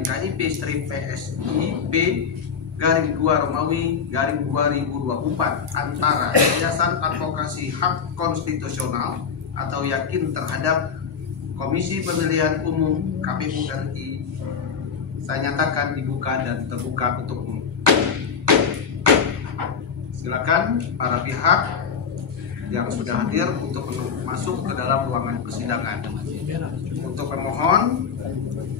garing KIP-PSI B/2 Romawi garing 2024 antara Yayasan Advokasi Hak Konstitusional atau Yakin terhadap Komisi Pemilihan Umum KPU RI saya nyatakan dibuka dan terbuka untuk umum. Silakan para pihak yang sudah hadir untuk masuk ke dalam ruangan persidangan. Untuk pemohon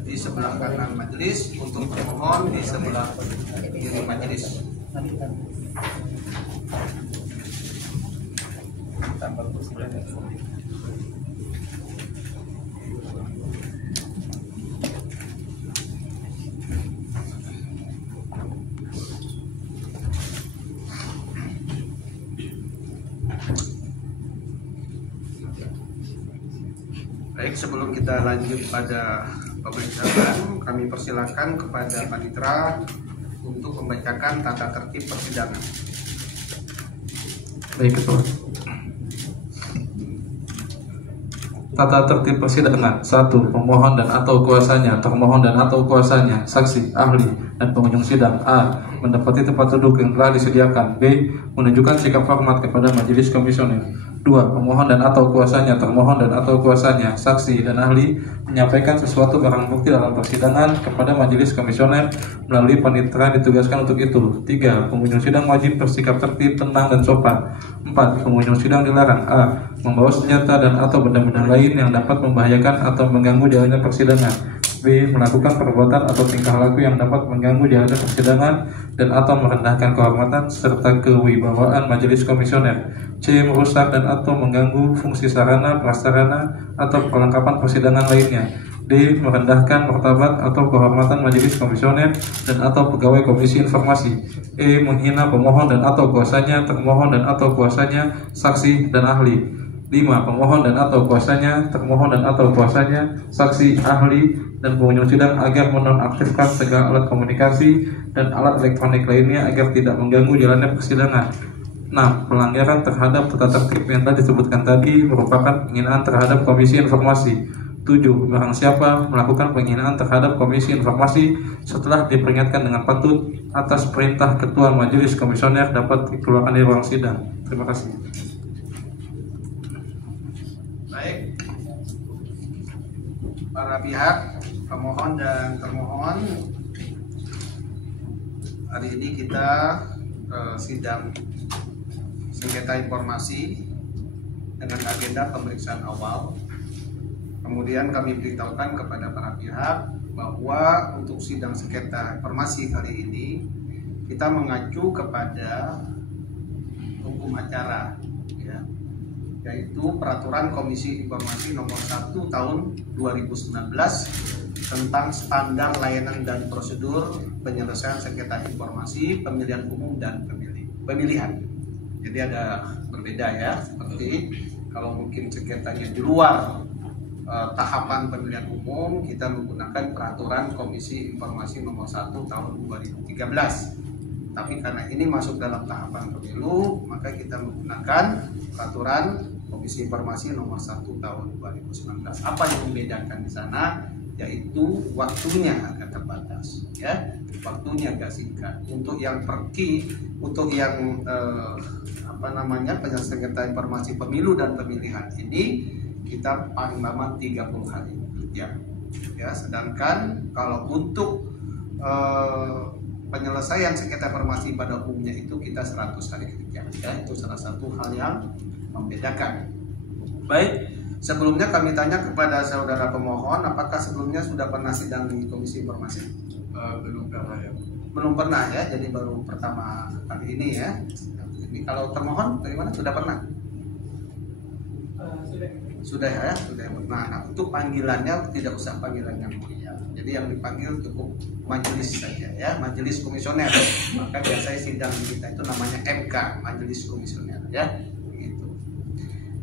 di sebelah kanan majelis, untuk pemohon di sebelah kiri majelis. Baik, sebelum kita lanjut pada pemeriksaan, kami persilakan kepada panitera untuk membacakan tata tertib persidangan. Baik, Ketua. Tata tertib persidangan. 1. Pemohon dan atau kuasanya, termohon dan atau kuasanya, saksi, ahli, dan pengunjung sidang. A. Mendapati tempat duduk yang telah disediakan. B. Menunjukkan sikap hormat kepada majelis komisioner. 2. Pemohon dan atau kuasanya, termohon dan atau kuasanya, saksi, dan ahli menyampaikan sesuatu barang bukti dalam persidangan kepada majelis komisioner melalui panitera ditugaskan untuk itu. 3. Pengunjung sidang wajib bersikap tertib, tenang, dan sopan. 4. Pengunjung sidang dilarang A. Membawa senjata dan atau benda-benda lain yang dapat membahayakan atau mengganggu jalannya persidangan. B. Melakukan perbuatan atau tingkah laku yang dapat mengganggu jalannya persidangan dan atau merendahkan kehormatan serta kewibawaan majelis komisioner. C. Merusak dan atau mengganggu fungsi sarana, prasarana, atau perlengkapan persidangan lainnya. D. Merendahkan martabat atau kehormatan majelis komisioner dan atau pegawai komisi informasi. E. Menghina pemohon dan atau kuasanya, termohon dan atau kuasanya, saksi, dan ahli. 5. Pemohon dan atau kuasanya, termohon dan atau kuasanya, saksi, ahli, dan pengunjung sidang agar menonaktifkan segala alat komunikasi dan alat elektronik lainnya agar tidak mengganggu jalannya persidangan. 6. Pelanggaran terhadap tata tertib yang telah disebutkan tadi merupakan penghinaan terhadap komisi informasi. 7. Barang siapa melakukan penghinaan terhadap komisi informasi setelah diperingatkan dengan patut atas perintah ketua majelis komisioner dapat dikeluarkan dari ruang sidang. Terima kasih. Baik, para pihak pemohon dan termohon, hari ini kita sidang sengketa informasi dengan agenda pemeriksaan awal. Kemudian kami beritahukan kepada para pihak bahwa untuk sidang sengketa informasi kali ini kita mengacu kepada hukum acara, yaitu Peraturan Komisi Informasi Nomor 1 Tahun 2019 tentang standar layanan dan prosedur penyelesaian sengketa informasi pemilihan umum dan pemilihan. Jadi ada berbeda ya, seperti kalau mungkin sengketanya di luar tahapan pemilihan umum, kita menggunakan Peraturan Komisi Informasi Nomor 1 Tahun 2013. Tapi karena ini masuk dalam tahapan pemilu, maka kita menggunakan Peraturan Komisi Informasi Nomor 1 Tahun 2019. Apa yang membedakan di sana? Yaitu waktunya agak terbatas, ya, waktunya agak singkat. Untuk yang penyelesaian sengketa informasi pemilu dan pemilihan ini kita paling lama 30 hari ya. Sedangkan kalau untuk penyelesaian sengketa informasi pada umumnya itu kita 100 hari kerja, ya. Itu salah satu hal yang membedakan. Baik, sebelumnya kami tanya kepada saudara pemohon, apakah sebelumnya sudah pernah sidang di Komisi Informasi? Belum pernah ya. Belum pernah ya, jadi baru pertama kali ini ya. Ini kalau termohon dari mana, sudah pernah? Sudah ya, sudah pernah. Nah, untuk panggilannya tidak usah panggilan yang mulia. Jadi yang dipanggil cukup majelis saja ya, majelis komisioner. Maka biasanya sidang kita itu namanya MK, majelis komisioner ya.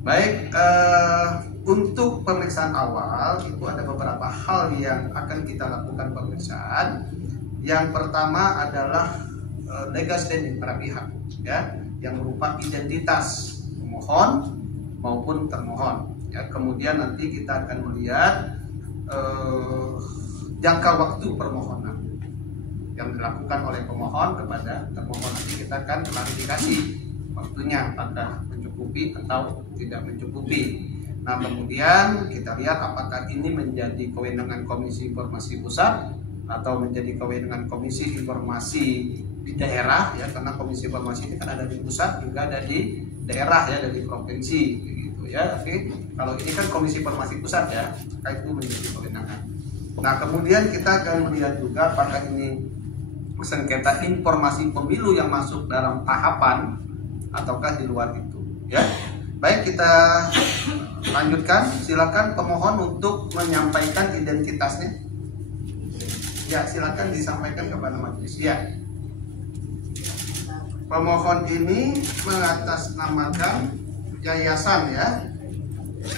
Baik, untuk pemeriksaan awal itu ada beberapa hal yang akan kita lakukan pemeriksaan. Yang pertama adalah legal standing para pihak, ya, yang berupa identitas pemohon maupun termohon. Ya, kemudian nanti kita akan melihat jangka waktu permohonan yang dilakukan oleh pemohon kepada termohon. Nanti kita akan klarifikasi waktunya apakah mencukupi atau tidak mencukupi. Nah, kemudian kita lihat apakah ini menjadi kewenangan Komisi Informasi Pusat atau menjadi kewenangan Komisi Informasi di daerah, ya, karena Komisi Informasi ini kan ada di pusat juga ada di daerah, ya, dari provinsi gitu ya. Oke, kalau ini kan Komisi Informasi Pusat, ya, maka itu menjadi kewenangan. Nah, kemudian kita akan melihat juga apakah ini sengketa informasi pemilu yang masuk dalam tahapan ataukah di luar itu, ya. Baik, kita lanjutkan. Silakan pemohon untuk menyampaikan identitasnya. Ya, silakan disampaikan kepada majelis. Ya. Pemohon ini mengatasnamakan yayasan, ya.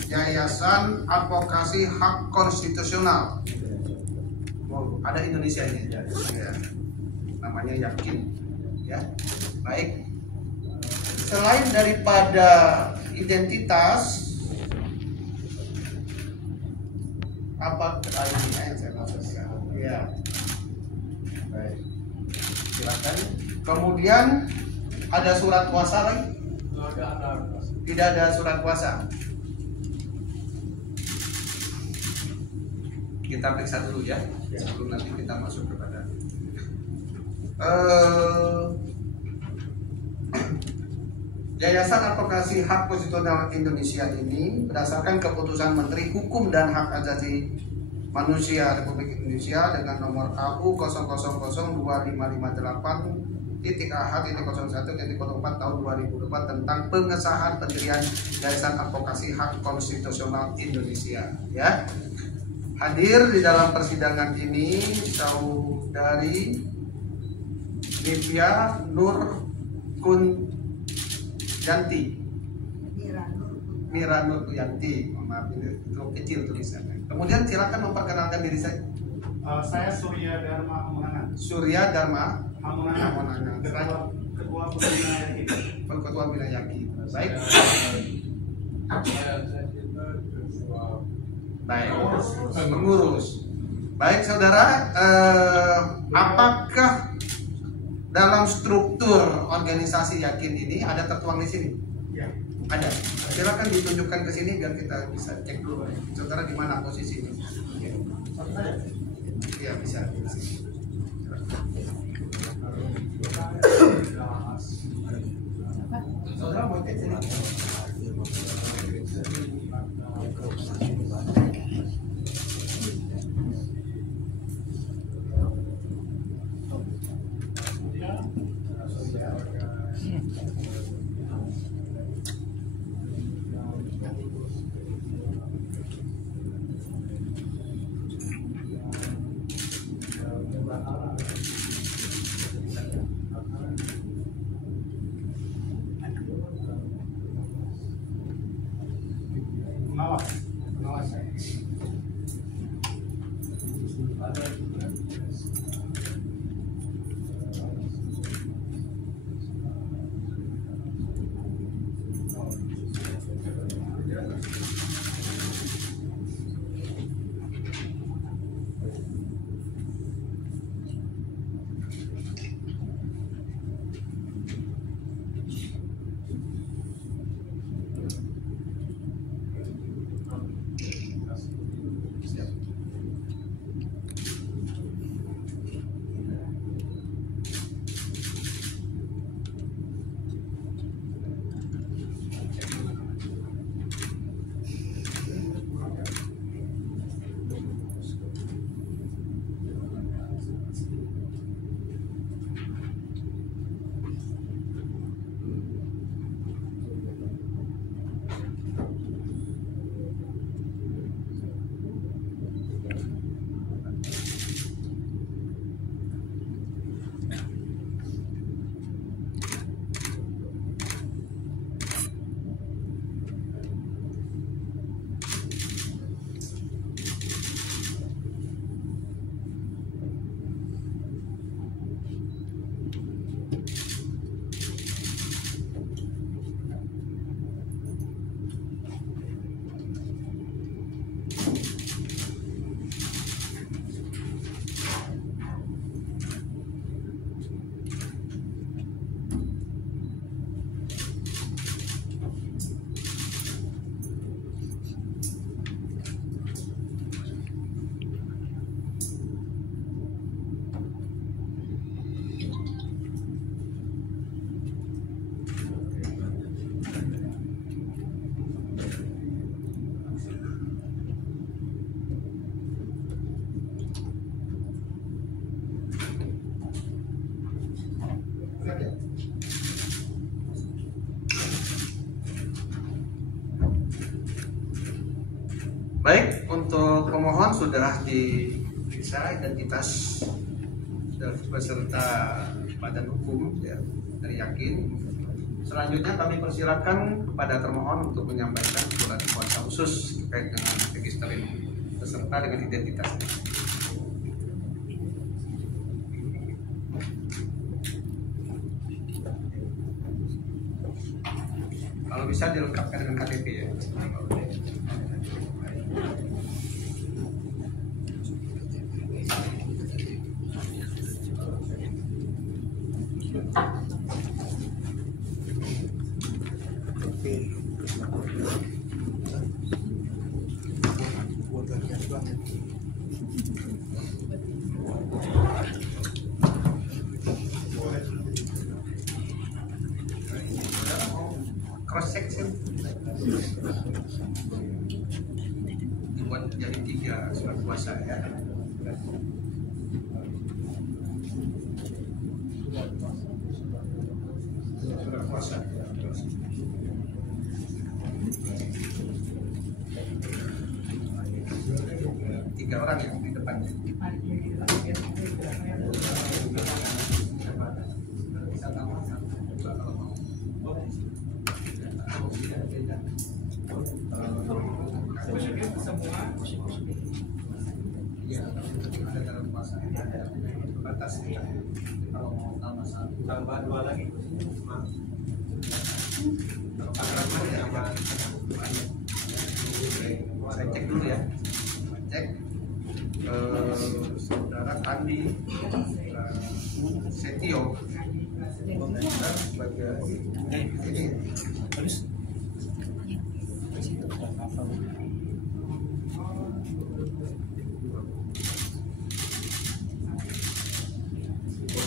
Yayasan Advokasi Hak Konstitusional. Oh, ada Indonesia ini, ya. Namanya Yakin, ya. Baik. Selain daripada identitas, apa ini yang saya maksudkan? Ya. Baik. Silakan. Kemudian ada surat kuasa lagi? Tidak ada surat kuasa. Kita periksa dulu, ya, sebelum nanti kita masuk kepada Yayasan Advokasi Hak Konstitusional Indonesia ini berdasarkan keputusan Menteri Hukum dan Hak Asasi Manusia Republik Indonesia dengan nomor KU 0002558.AH.01.04 tahun 2004 tentang pengesahan pendirian Yayasan Advokasi Hak Konstitusional Indonesia, ya. Hadir di dalam persidangan ini Saudari Nivia Nur Kunjanti, Mira Nur Kunjanti, maaf ini itu kecil tulisannya. Kemudian silakan memperkenalkan diri saya. Saya Surya Dharma Hamunangan. Surya Dharma Hamunangan. Ketua Pembina Yaki. Ketua Pembina Yaki. Baik. Baik. Mengurus. Baik, saudara. Apakah dalam struktur organisasi Yakin ini ada tertuang di sini? Ya. Ada. Silakan ditunjukkan ke sini biar kita bisa cek dulu. Saudara di mana posisinya? Ya, bisa. Saudara mau cek sini. Pengawas. ya. Baik, untuk pemohon sudah diperiksa identitas beserta badan hukum ya, dari yakin. Selanjutnya kami persilakan kepada termohon untuk menyampaikan surat kuasa khusus terkait dengan register ini beserta dengan identitasnya. Kalau bisa dilengkapkan dengan KTP ya. Cross section dibuat jadi 3 surat kuasa ya. Surat kuasa. 3 orang yang di depannya. Iya, ada dalam kuasa batas ya. Kalau mau tambah 1 tambah 2 lagi. Saya cek dulu ya. Cek saudara Andi Setio sebagai ini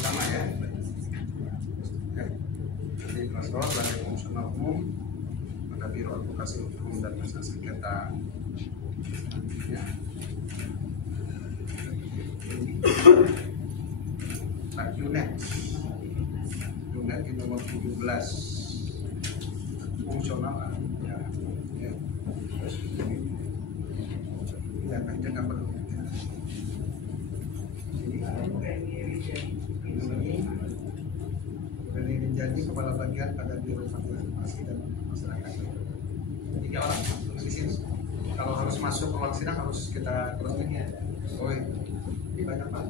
sama ya. Jadi Klasor Balai Fungsional Umum pada Biro Advokasi Hukum dan Masa Sengketa ya. Pak Junet di nomor 17 fungsional ya. Ya kan jangan perlu. Ini menjadi kepala bagian pada Biro Partisipasi dan Masyarakat. 3 orang di sini. Kalau harus masuk ruang sidang harus kita cross-check ya. Oh, ini banyak Pak.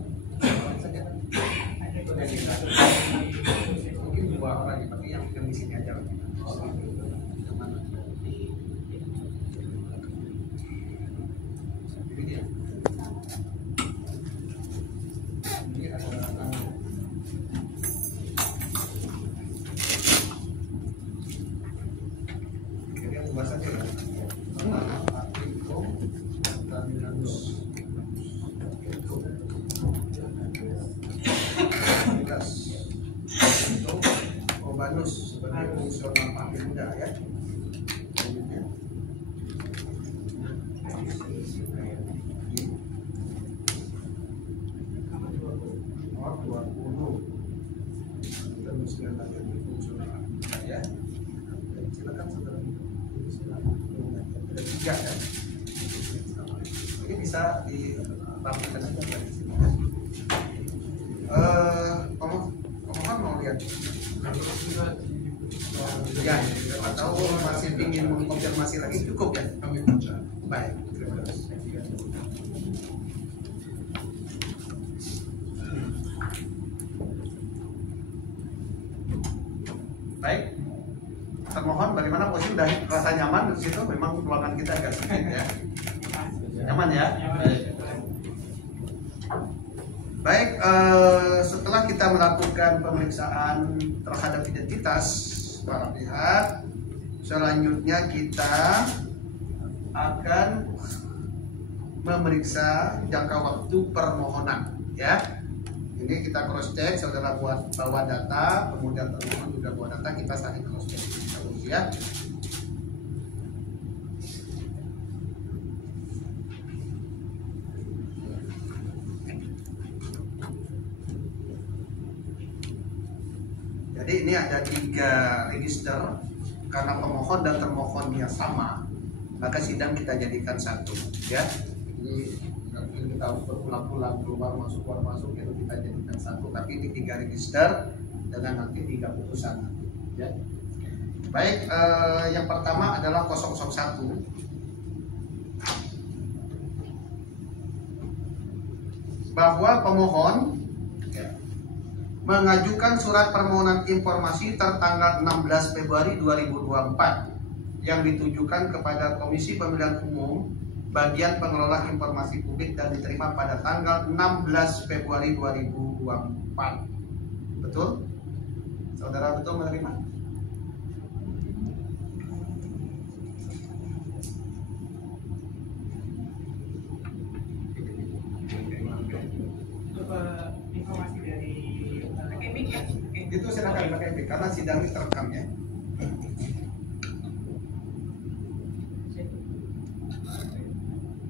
Mungkin 2 orang ya, tapi yang di sini aja. Yang mana? Ini dia. Ini ada jadi yang bahasa aja lah. Obanus sebagai fungsional partai muda ya. Nomor 20 terus lagi fungsional ya. Silakan saudara. Ada 3 ya. Ini bisa ditampilkan aja di sini. Pemohon mau lihat. Ya, atau masih ingin mengkonfirmasi lagi cukup ya? Kami baca. Baik, terima kasih. Baik, termohon bagaimana posisi sudah rasa nyaman di situ? Memang ruangan kita agak sempit ya. Nyaman ya? Baik, setelah kita melakukan pemeriksaan terhadap identitas para pihak, selanjutnya kita akan memeriksa jangka waktu permohonan ya. Ini kita cross check, saudara bawa data, kemudian termohon juga bawa data, kita saling cross check ya. Jadi ini ada 3 register, karena pemohon dan termohonnya sama, maka sidang kita jadikan satu, ya. Jadi kita harus berulang-ulang keluar masuk itu kita jadikan satu, tapi ini 3 register dengan nanti 3 putusan, ya. Baik, yang pertama adalah 001. Bahwa pemohon mengajukan surat permohonan informasi tertanggal 16 Februari 2024 yang ditujukan kepada Komisi Pemilihan Umum Bagian Pengelola Informasi Publik dan diterima pada tanggal 16 Februari 2024. Betul? Saudara betul menerima? Informasi dari akademik ya? Itu silakan pakai mic karena sidang ini terekam, ya.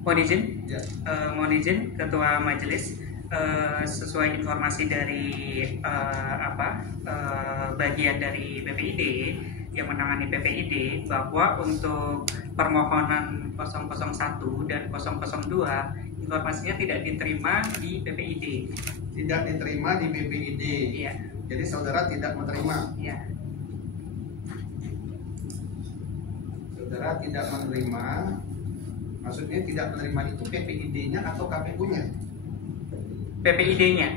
Mohon izin, Ya. mohon izin Ketua Majelis, sesuai informasi dari bagian dari PPID yang menangani PPID, bahwa untuk permohonan 001 dan 002 informasinya tidak diterima di PPID. Tidak diterima di PPID. Iya. Jadi saudara tidak menerima. Iya. Saudara tidak menerima. Maksudnya tidak menerima itu PPID-nya atau KPU-nya? PPID-nya.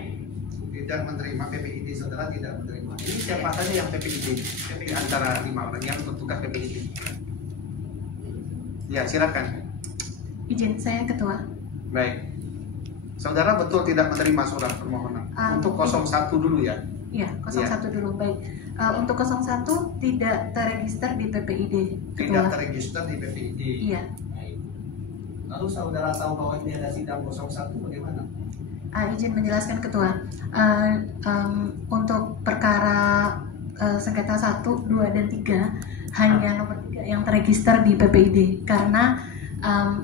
Tidak menerima PPID, saudara tidak menerima. Ini siapa saja yang PPID? Di antara 5 orang yang bertugas PPID. Ya, silakan. Izin saya Ketua. Baik. Saudara betul tidak menerima surat permohonan. Untuk 01 dulu ya. Iya, 01 dulu. Baik. Untuk 01 tidak terregister di PPID. Tidak Ketua. terregister di PPID. Iya. Baik. Lalu saudara tahu bahwa ini ada sidang 01 bagaimana? Izin menjelaskan Ketua. Untuk perkara sengketa 1, 2, dan 3 hanya nomor 3 yang terregister di PPID karena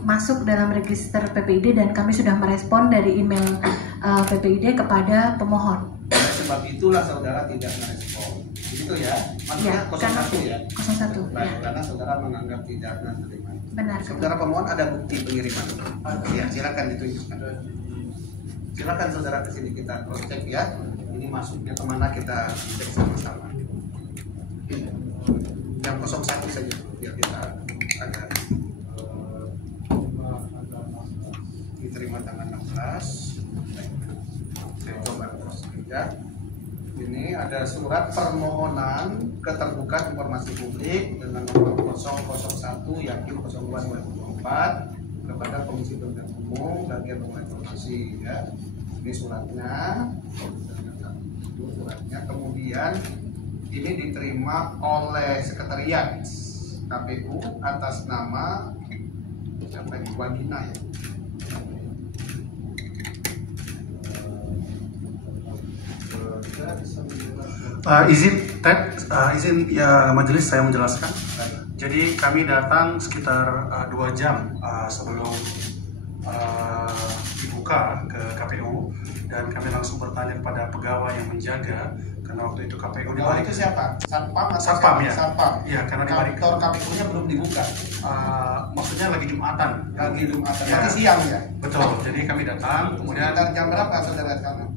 masuk dalam register PPID dan kami sudah merespon dari email PPID kepada pemohon. Sebab itulah saudara tidak merespon. Begitu ya? Maksudnya 01 ya? 01, Baik, ya. karena saudara menganggap tidak menerima. Benar, Ketua. Saudara pemohon ada bukti pengiriman. Ya, silakan ditunjukkan. Silakan saudara ke sini kita cross check ya. Ini masuknya kemana kita cek sama-sama. Yang 01 saja biar kita ada diterima tanggal 16. Saya coba cross check ya. Ini ada surat permohonan keterbukaan informasi publik dengan nomor 001 Yakin 02/2024 kepada Komisi Pemilihan Umum Bagian Pengelola Informasi, ya. Ini suratnya. Kemudian ini diterima oleh Sekretariat KPU atas nama siapa ini? Wagina ya. Izin ya majelis, saya menjelaskan. Jadi kami datang sekitar 2 jam sebelum dibuka ke KPU dan kami langsung bertanya kepada pegawai yang menjaga karena waktu itu KPU Pegawai itu siapa? Satpam atau Satpam siapa? ya. Satpam. Ya, karena di balik kantor KPU-nya belum dibuka. maksudnya lagi Jumatan. Lagi Jumatan. Ya. Nanti siang ya. Betul. Jadi kami datang kemudian Sekitar jam berapa saudara datang?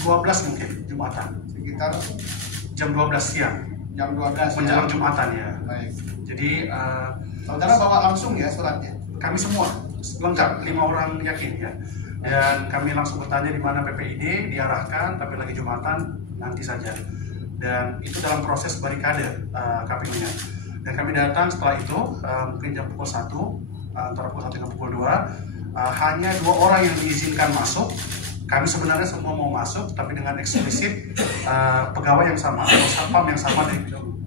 12 mungkin Jumatan. Sekitar Jam 12 siang jam 12 menjelang ya. Jumatan ya. Baik. Jadi Saudara bawa langsung ya suratnya. kami semua lengkap 5 orang yakin ya, dan kami langsung bertanya di mana PPID, diarahkan tapi lagi Jumatan nanti saja, dan itu dalam proses barikade KPU-nya, dan kami datang setelah itu mungkin jam pukul 1 antara pukul 1 hingga pukul 2 hanya 2 orang yang diizinkan masuk. Kami sebenarnya semua mau masuk tapi dengan eksplisit pegawai yang sama atau satpam yang sama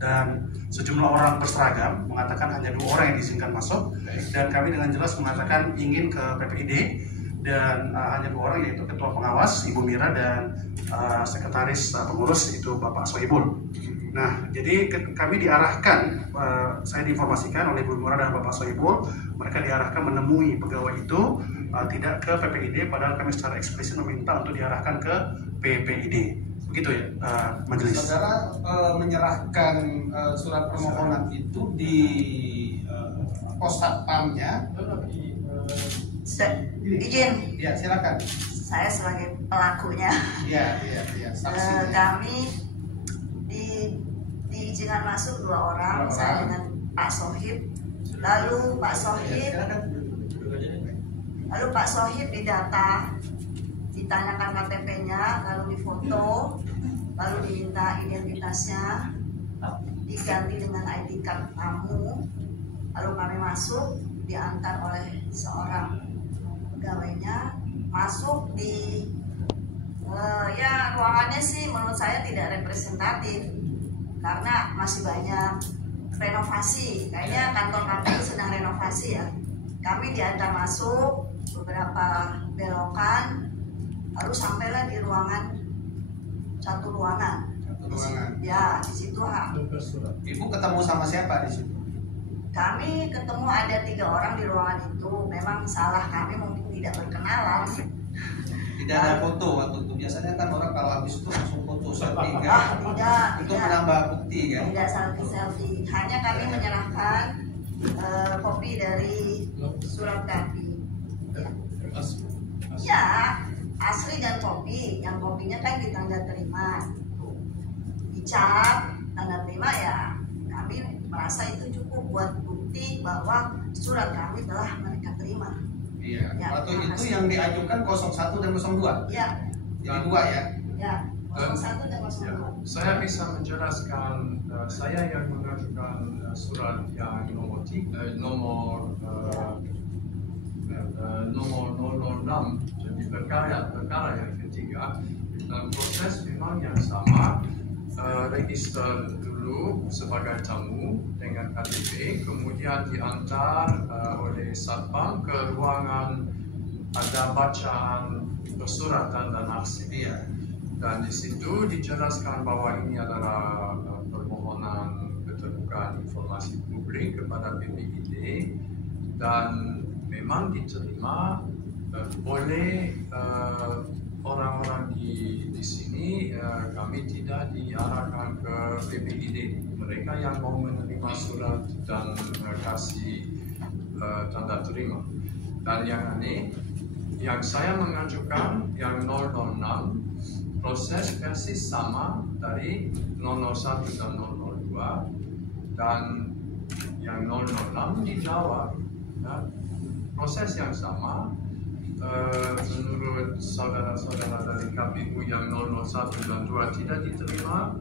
dan sejumlah orang berseragam mengatakan hanya 2 orang yang diizinkan masuk, dan kami dengan jelas mengatakan ingin ke PPID dan hanya 2 orang, yaitu ketua pengawas Ibu Mira dan sekretaris pengurus itu Bapak Sohibul. Nah, jadi kami diarahkan, saya diinformasikan oleh Ibu Mira dan Bapak Sohibul, mereka diarahkan menemui pegawai itu tidak ke PPID, padahal kami secara eksplisit meminta untuk diarahkan ke PPID. Begitu ya, majelis. Saudara menyerahkan surat permohonan itu di pos satpamnya. Izin, Ya, silakan. saya sebagai pelakunya. Iya. Saksi. Kami diizinkan masuk 2 orang, saya dengan Pak Sohib. Lalu Pak Sohib didata, ditanyakan KTP-nya, lalu difoto, lalu diminta identitasnya, diganti dengan ID card tamu, lalu kami masuk, diantar oleh seorang pegawainya, masuk di ya ruangannya sih menurut saya tidak representatif karena masih banyak renovasi, kayaknya kantor KPU sedang renovasi ya. Kami diantar masuk beberapa belokan, lalu sampailah di satu ruangan. Ya, di situ Ibu ketemu sama siapa di situ? kami ketemu ada 3 orang di ruangan itu. Memang salah kami mungkin tidak berkenalan. Tidak ada foto waktu itu. Biasanya kan orang kalau habis itu langsung foto selfie Ah, kan. tidak, Itu tidak. menambah bukti kan. Tidak selfie. Hanya kami menyerahkan kopi dari surat kami. Ya, asli dan kopi. Yang kopinya kan ditanda terima, dicap tanda terima ya. Kami merasa itu cukup buat bukti bahwa surat kami telah mereka terima. Iya. Ya, Waktu terima itu kasih. yang diajukan 01 dan 02. Ya, Jadi 2 ya. ya. 01 dan 02. Ya, saya bisa menjelaskan, saya yang mengajukan surat yang nomor 006, jadi perkara yang ketiga, dan proses memang yang sama, register dulu sebagai tamu dengan KTP, kemudian diantar oleh satpam ke ruangan ada bacaan persuratan dan aksi. Iya. Dan di situ dijelaskan bahwa ini adalah permohonan keterbukaan informasi publik kepada PPID dan memang diterima oleh orang-orang di sini. Kami tidak diarahkan ke PPID. Mereka yang mau menerima surat dan kasih tanda terima. Dan yang aneh, yang saya mengajukan yang 006, proses persis sama dari 001 dan 002, dan yang 006 dijawab. Ya, proses yang sama. Menurut saudara-saudara dari KPU yang 001 dan 2 tidak diterima,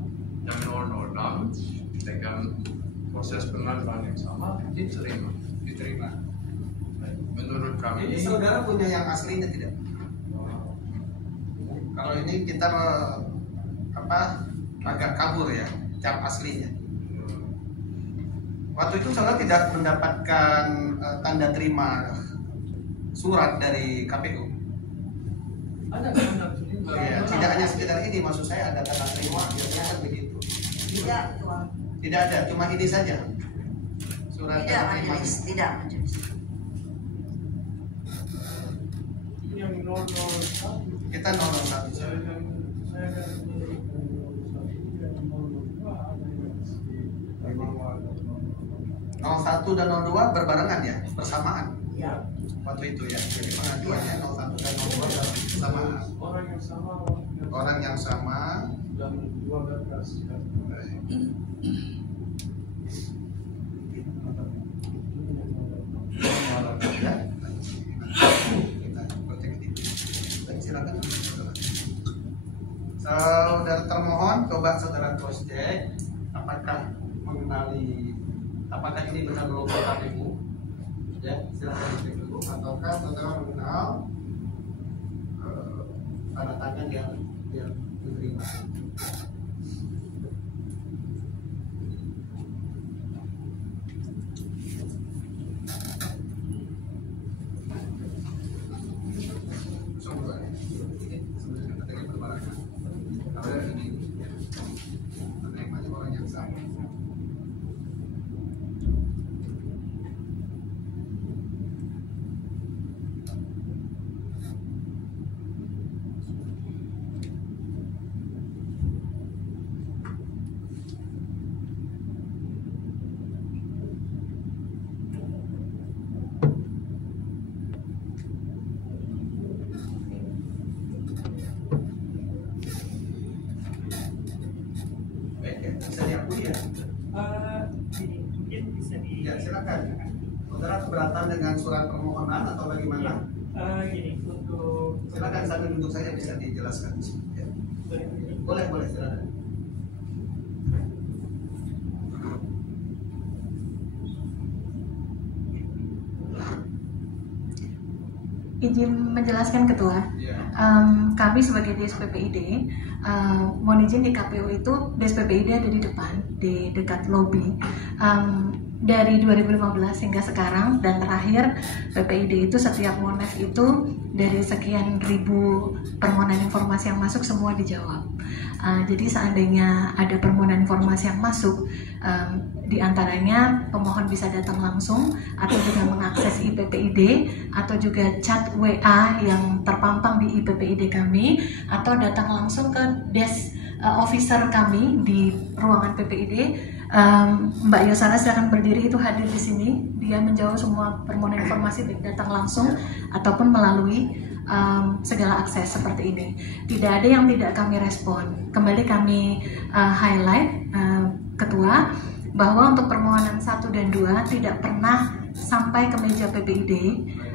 yang 006 dengan proses pengaduan yang sama diterima. Menurut kami Ini saudara punya yang aslinya tidak? Kalau ini kita agak kabur ya, cap aslinya. Waktu itu saudara tidak mendapatkan tanda terima surat dari KPU. ada tanda terima. Ya, tidak hanya sekedar ini, maksud saya ada tanda terima, biasanya kan begitu. Tidak, Tuan. Tidak ada, cuma ini saja. Surat Tidak, tanda terima. majelis. Tidak, majelis. Yang 001. Kita 001. Saya kan 01 dan 02 berbarengan ya, bersamaan. Ya. Waktu itu ya, jadi pengajuannya 01 dan 02 bersamaan. Orang yang sama, Orang yang sama. dan 2 berkas. Ya. Ya. Kita kontak ini. Baik, silakan. Saudara termohon, coba saudara cross check apakah mengenali, apakah ini benar logo KPU. Ya, silakan dicek dulu. Ataukah saudara mengenal tanda tangan yang diterima. ya? Ini mungkin bisa di. Ya, silakan. Saudara keberatan dengan surat permohonan atau bagaimana? Gini, untuk Silakan sambil duduk saja bisa dijelaskan. Ya. Boleh, silakan. Izin menjelaskan Ketua, kami sebagai DSPPID mohon izin di KPU itu DSPPID ada di depan, di dekat lobi. Dari 2015 hingga sekarang dan terakhir PPID itu setiap monef itu dari sekian ribu permohonan informasi yang masuk semua dijawab. Jadi seandainya ada permohonan informasi yang masuk, di antaranya pemohon bisa datang langsung atau juga mengakses IPPID atau juga chat WA yang terpampang di IPPID kami atau datang langsung ke desk officer kami di ruangan PPID. Mbak Yosana silakan berdiri, itu hadir di sini. Dia menjawab semua permohonan informasi baik datang langsung ataupun melalui segala akses seperti ini. Tidak ada yang tidak kami respon. Kembali kami highlight Ketua bahwa untuk permohonan 1 dan 2 tidak pernah sampai ke meja PPID.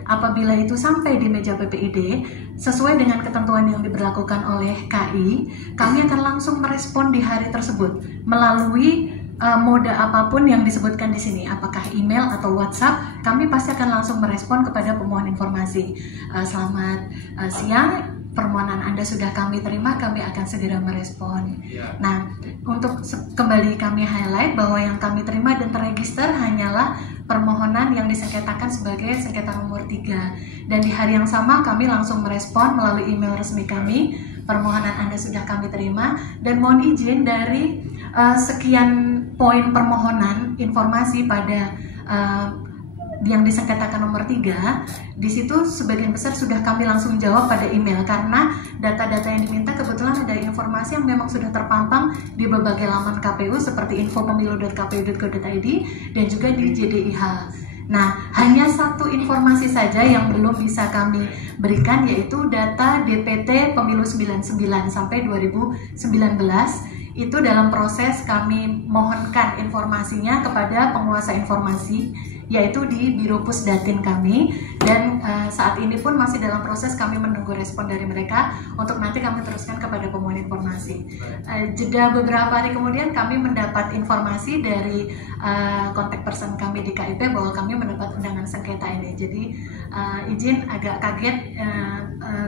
Apabila itu sampai di meja PPID sesuai dengan ketentuan yang diberlakukan oleh KI, kami akan langsung merespon di hari tersebut melalui mode apapun yang disebutkan di sini, apakah email atau WhatsApp, kami pasti akan langsung merespon kepada pemohon informasi. Selamat siang, permohonan Anda sudah kami terima, kami akan segera merespon. Nah, untuk kembali kami highlight bahwa yang kami terima dan terregister hanyalah permohonan yang disengketakan sebagai sengketa nomor 3. Dan di hari yang sama kami langsung merespon melalui email resmi kami, permohonan Anda sudah kami terima, dan mohon izin dari sekian poin permohonan informasi pada yang disengketakan nomor 3, di situ sebagian besar sudah kami langsung jawab pada email karena data-data yang diminta kebetulan ada informasi yang memang sudah terpampang di berbagai laman KPU seperti infopemilu.kpu.go.id dan juga di JDIH. Nah, hanya satu informasi saja yang belum bisa kami berikan, yaitu data DPT Pemilu 99 sampai 2019. Itu dalam proses kami mohonkan informasinya kepada penguasa informasi, yaitu di Biro Pusdatin kami, dan saat ini pun masih dalam proses kami menunggu respon dari mereka untuk nanti kami teruskan kepada pemohon informasi. Jeda beberapa hari kemudian kami mendapat informasi dari kontak person kami di KIP bahwa kami mendapat undangan sengketa ini. Jadi izin agak kaget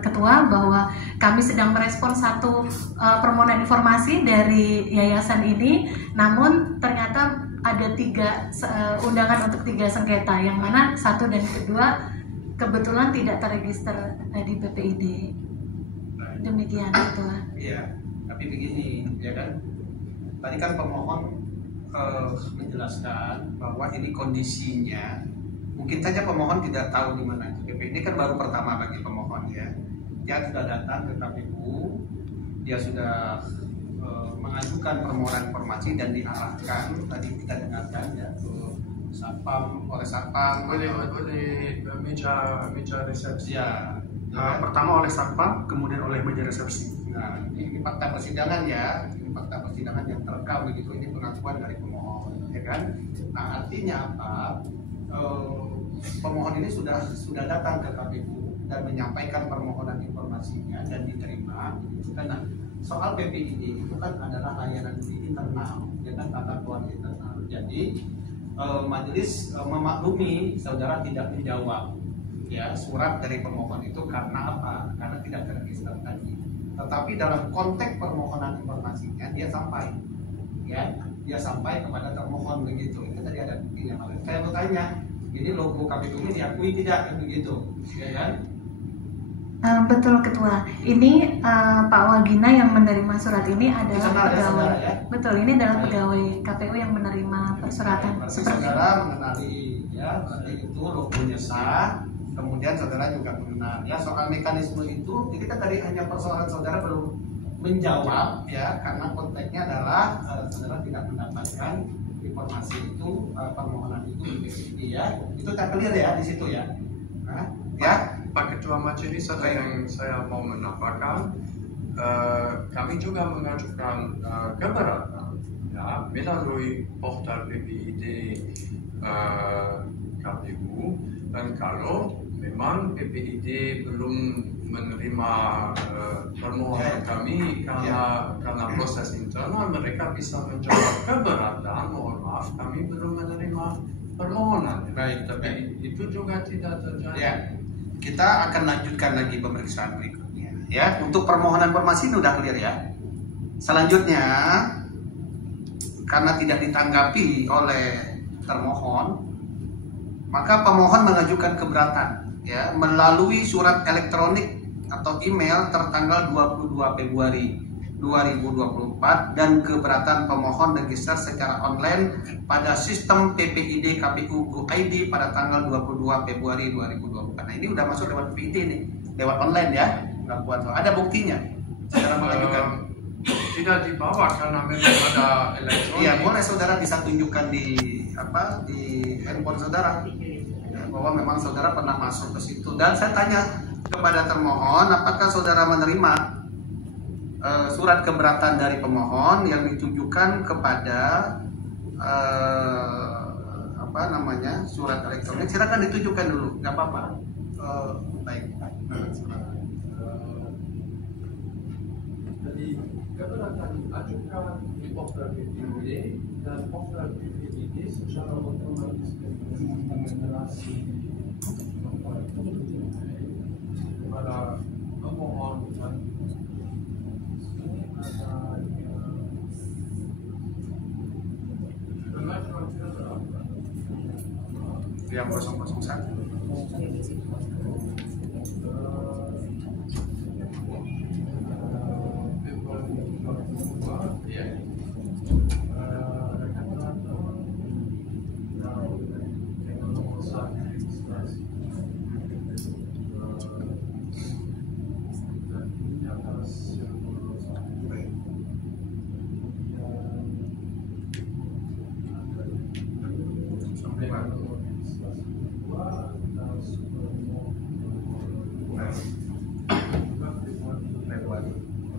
Ketua bahwa kami sedang merespon satu permohonan informasi dari yayasan ini, namun ternyata ada 3 undangan untuk 3 sengketa, yang mana 1 dan 2 kebetulan tidak terregister di PPID. Demikian Ketua. Iya, tapi begini, ya kan? Tadi kan pemohon menjelaskan bahwa ini kondisinya, mungkin saja pemohon tidak tahu di mana PPID. Ini kan baru pertama bagi pemohon ya. Dia sudah datang ke KPU, dia sudah mengajukan permohonan informasi dan diarahkan, tadi kita dengarkan ya, ke Satpam, oleh Satpam, oleh meja resepsi. Ya, Pertama oleh Satpam, kemudian oleh meja resepsi. Nah, ini fakta persidangan ya, ini fakta persidangan yang terekam begitu, ini pengakuan dari pemohon, ya kan? Nah, artinya apa? Pemohon ini sudah datang ke KPU dan menyampaikan permohonan informasinya dan diterima, gitu kan? Nah, soal PPID itu kan adalah layanan di internal, ya kan, tata kelola internal. Jadi majelis memaklumi saudara tidak menjawab ya surat dari pemohon itu karena apa? Karena tidak terregister tadi. Tetapi dalam konteks permohonan informasinya dia sampai, ya, dia sampai kepada termohon begitu. Itu tadi ada buktinya. Saya bertanya, ini logo KPU ini diakui tidak begitu, ya kan? Betul Ketua. Ini Pak Wagina yang menerima surat ini adalah pegawai. Ya? Betul, ini adalah pegawai KPU yang menerima persuratan. Seperti saudara mengenali ya, berarti itu logonya sah. Kemudian saudara juga mengenal ya soal mekanisme itu. Jadi kan tadi hanya persoalan saudara belum menjawab ya, karena konteksnya adalah saudara tidak mendapatkan informasi itu, permohonan itu di PPID ya. Itu tak clear ya di situ ya. Nah, ya. Pak Ketua Majelis, ada yang saya mau menambahkan, kami juga mengajukan keberatan ya, melalui portal PPID KPU, dan kalau memang PPID belum menerima permohonan kami karena proses internal, mereka bisa menjawab keberatan, mohon maaf kami belum menerima permohonan. Baik, Tapi itu juga tidak terjadi. Ya, kita akan lanjutkan lagi pemeriksaan berikutnya. Ya, untuk permohonan informasi ini udah clear ya. Selanjutnya, karena tidak ditanggapi oleh termohon, maka pemohon mengajukan keberatan ya melalui surat elektronik atau email tertanggal 22 Februari 2024 dan keberatan pemohon register secara online pada sistem PPID KPU Go ID pada tanggal 22 Februari 2024. Nah, ini udah masuk lewat PPID nih, lewat online ya. Pengakuan ada buktinya. Saudara mengajukan. Tidak dibawa karena memang ada elektronik. Iya, boleh saudara bisa tunjukkan di handphone saudara ya, bahwa memang saudara pernah masuk ke situ. Dan saya tanya kepada termohon, apakah saudara menerima surat keberatan dari pemohon yang ditujukan kepada surat elektronik? Silakan ditujukan dulu, nggak apa-apa. Baik. Jadi keberatan diajukan di portal PPID dan portal PPID secara otomatis mengenerasi kepada pemohon dan Yang 001.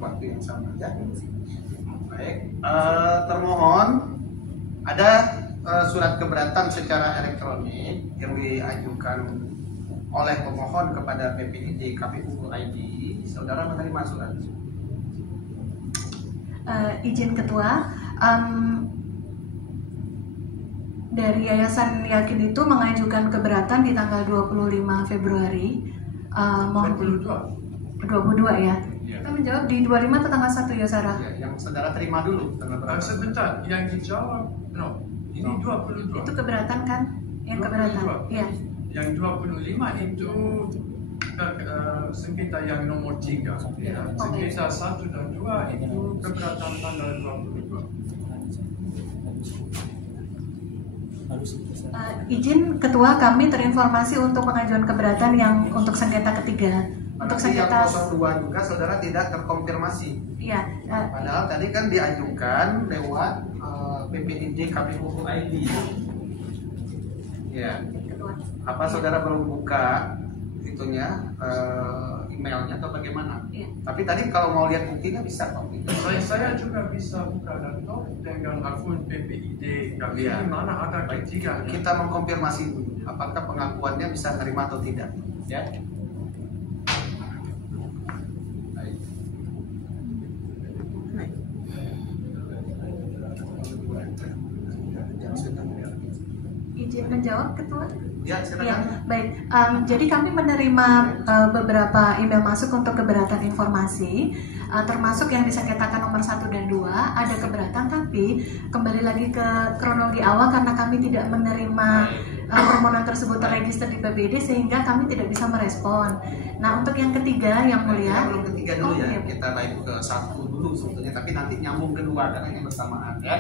Waktu yang sama ya. Baik, termohon ada surat keberatan secara elektronik yang diajukan oleh pemohon kepada PPID KPU ID. Saudara menerima surat? Izin Ketua, dari Yayasan Yakin itu mengajukan keberatan di tanggal 25 Februari. Mohon 22 ya. Kita menjawab di 25 atau tanggal 1 ya, Sarah? Ya, yang saudara terima dulu tanggal berapa? Sebentar, yang dijawab, ini 22. Itu keberatan kan? Yang keberatan? Iya. Yang 25 itu sengketa yang nomor 3. Ya. Sengketa 1 dan 2 itu keberatan tanggal 22. Izin Ketua, kami terinformasi untuk pengajuan keberatan yang untuk sengketa ketiga. Untuk sengketa yang 02 juga saudara tidak terkonfirmasi. Iya. Padahal tadi kan diajukan lewat PPID KPU ID. Ya. Apa saudara belum buka itunya emailnya atau bagaimana? Iya. Tapi tadi kalau mau lihat buktinya bisa kok. Saya juga bisa buka laptop dengan akun PPID kami. Iya. Mana ada ketiga. Kita mengkonfirmasi dulu apakah pengakuannya bisa terima atau tidak. Ya. Izin menjawab, Ketua? Ya, silakan. Ya, baik. Jadi kami menerima beberapa email masuk untuk keberatan informasi, termasuk yang disengketakan nomor 1 dan 2. Ada keberatan, tapi kembali lagi ke kronologi awal karena kami tidak menerima permohonan tersebut terregister di PPID sehingga kami tidak bisa merespon. Nah, untuk yang ketiga, yang mulia. Belum ketiga dulu ya. Iya. Kita baik ke 1 dulu sebetulnya, tapi nanti nyambung kedua karena ini bersamaan ya.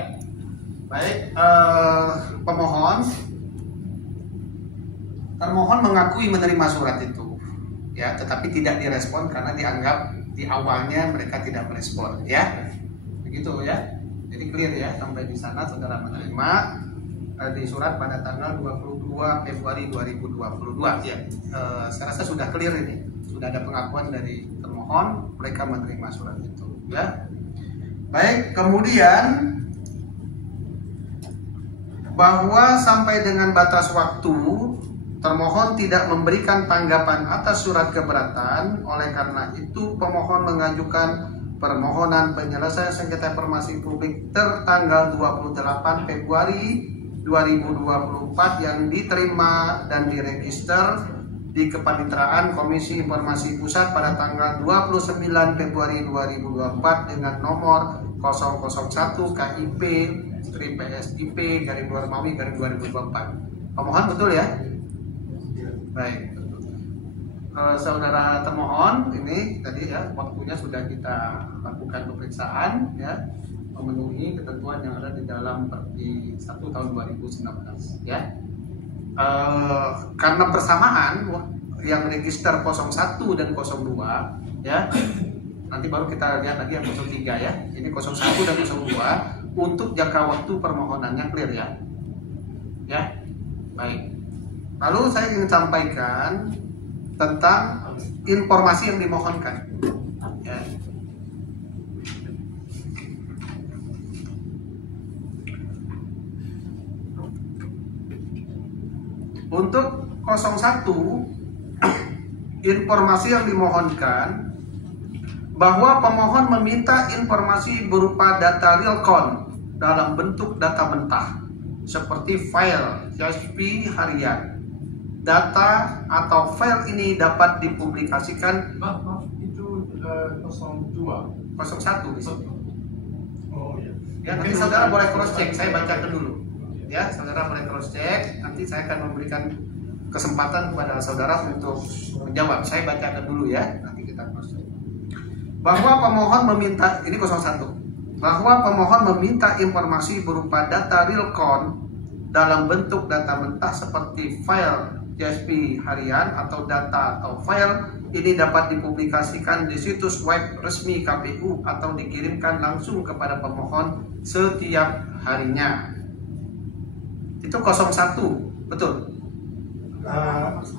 Baik, termohon mengakui menerima surat itu, ya, tetapi tidak direspon karena dianggap di awalnya mereka tidak merespon, ya, begitu ya. Jadi clear ya, sampai di sana saudara menerima di surat pada tanggal 22 Februari 2022 ya. Saya rasa sudah clear ini, sudah ada pengakuan dari termohon mereka menerima surat itu, ya. Baik, kemudian bahwa sampai dengan batas waktu termohon tidak memberikan tanggapan atas surat keberatan. Oleh karena itu pemohon mengajukan permohonan penyelesaian sengketa informasi publik tertanggal 28 Februari 2024 yang diterima dan diregister di Kepaniteraan Komisi Informasi Pusat pada tanggal 29 Februari 2024 dengan nomor 001 KIP PSIP _Romawi/2024. Pemohon betul ya? Baik. Saudara termohon, ini tadi ya waktunya sudah kita lakukan pemeriksaan ya, memenuhi ketentuan yang ada di dalam Perdi 1 tahun 2019 ya. Karena persamaan yang register 01 dan 02 ya, nanti baru kita lihat lagi yang 03 ya. Ini 01 dan 02 untuk jangka waktu permohonannya clear ya. Ya, baik. Lalu saya ingin sampaikan tentang informasi yang dimohonkan ya. Untuk 01 informasi yang dimohonkan bahwa pemohon meminta informasi berupa data realcon dalam bentuk data mentah seperti file CSV harian. Data atau file ini dapat dipublikasikan. Maaf, itu 02. 01 di sini. Oh iya. Ya, nanti saudara boleh cross check, saya bacakan dulu. Ya, saudara boleh cross check. Nanti saya akan memberikan kesempatan kepada saudara untuk menjawab. Saya bacakan dulu ya. Nanti kita cross check. Bahwa pemohon meminta, ini 01. Bahwa pemohon meminta informasi berupa data realcon dalam bentuk data mentah seperti file CSV harian atau data atau file ini dapat dipublikasikan di situs web resmi KPU atau dikirimkan langsung kepada pemohon setiap harinya. Itu 01, betul?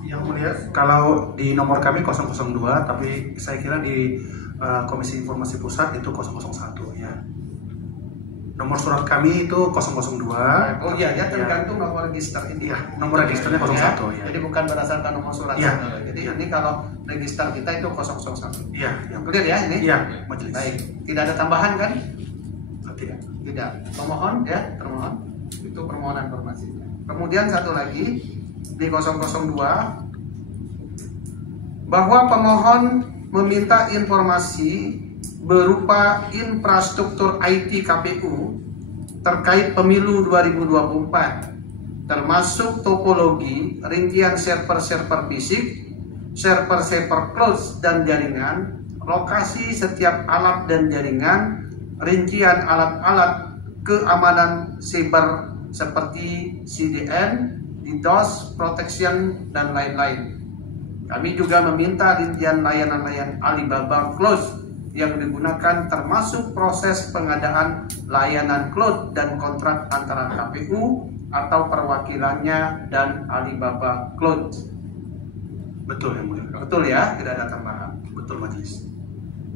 Yang mulia, kalau di nomor kami 002, tapi saya kira di Komisi Informasi Pusat itu 001 ya. Nomor surat kami itu 002. Oh iya, ya tergantung nomor register ini. Iya, nomor registernya 01 ya. Jadi bukan berdasarkan nomor surat. Iya. Jadi ini kalau register kita itu 001. Iya, yang Clear ya ini? Iya, majelis. Baik, tidak ada tambahan kan? Tidak. Tidak. Pemohon ya, termohon. Itu permohonan informasinya. Kemudian satu lagi di 002 bahwa pemohon meminta informasi berupa infrastruktur IT KPU terkait pemilu 2024 termasuk topologi, rincian server-server fisik, server-server cloud dan jaringan, lokasi setiap alat dan jaringan, rincian alat-alat keamanan siber seperti CDN, DDoS, protection, dan lain-lain. Kami juga meminta rincian layanan-layanan Alibaba Cloud yang digunakan termasuk proses pengadaan layanan cloud dan kontrak antara KPU atau perwakilannya dan Alibaba Cloud. Betul yang mulia. Betul ya, tidak ada tambahan. Betul majelis.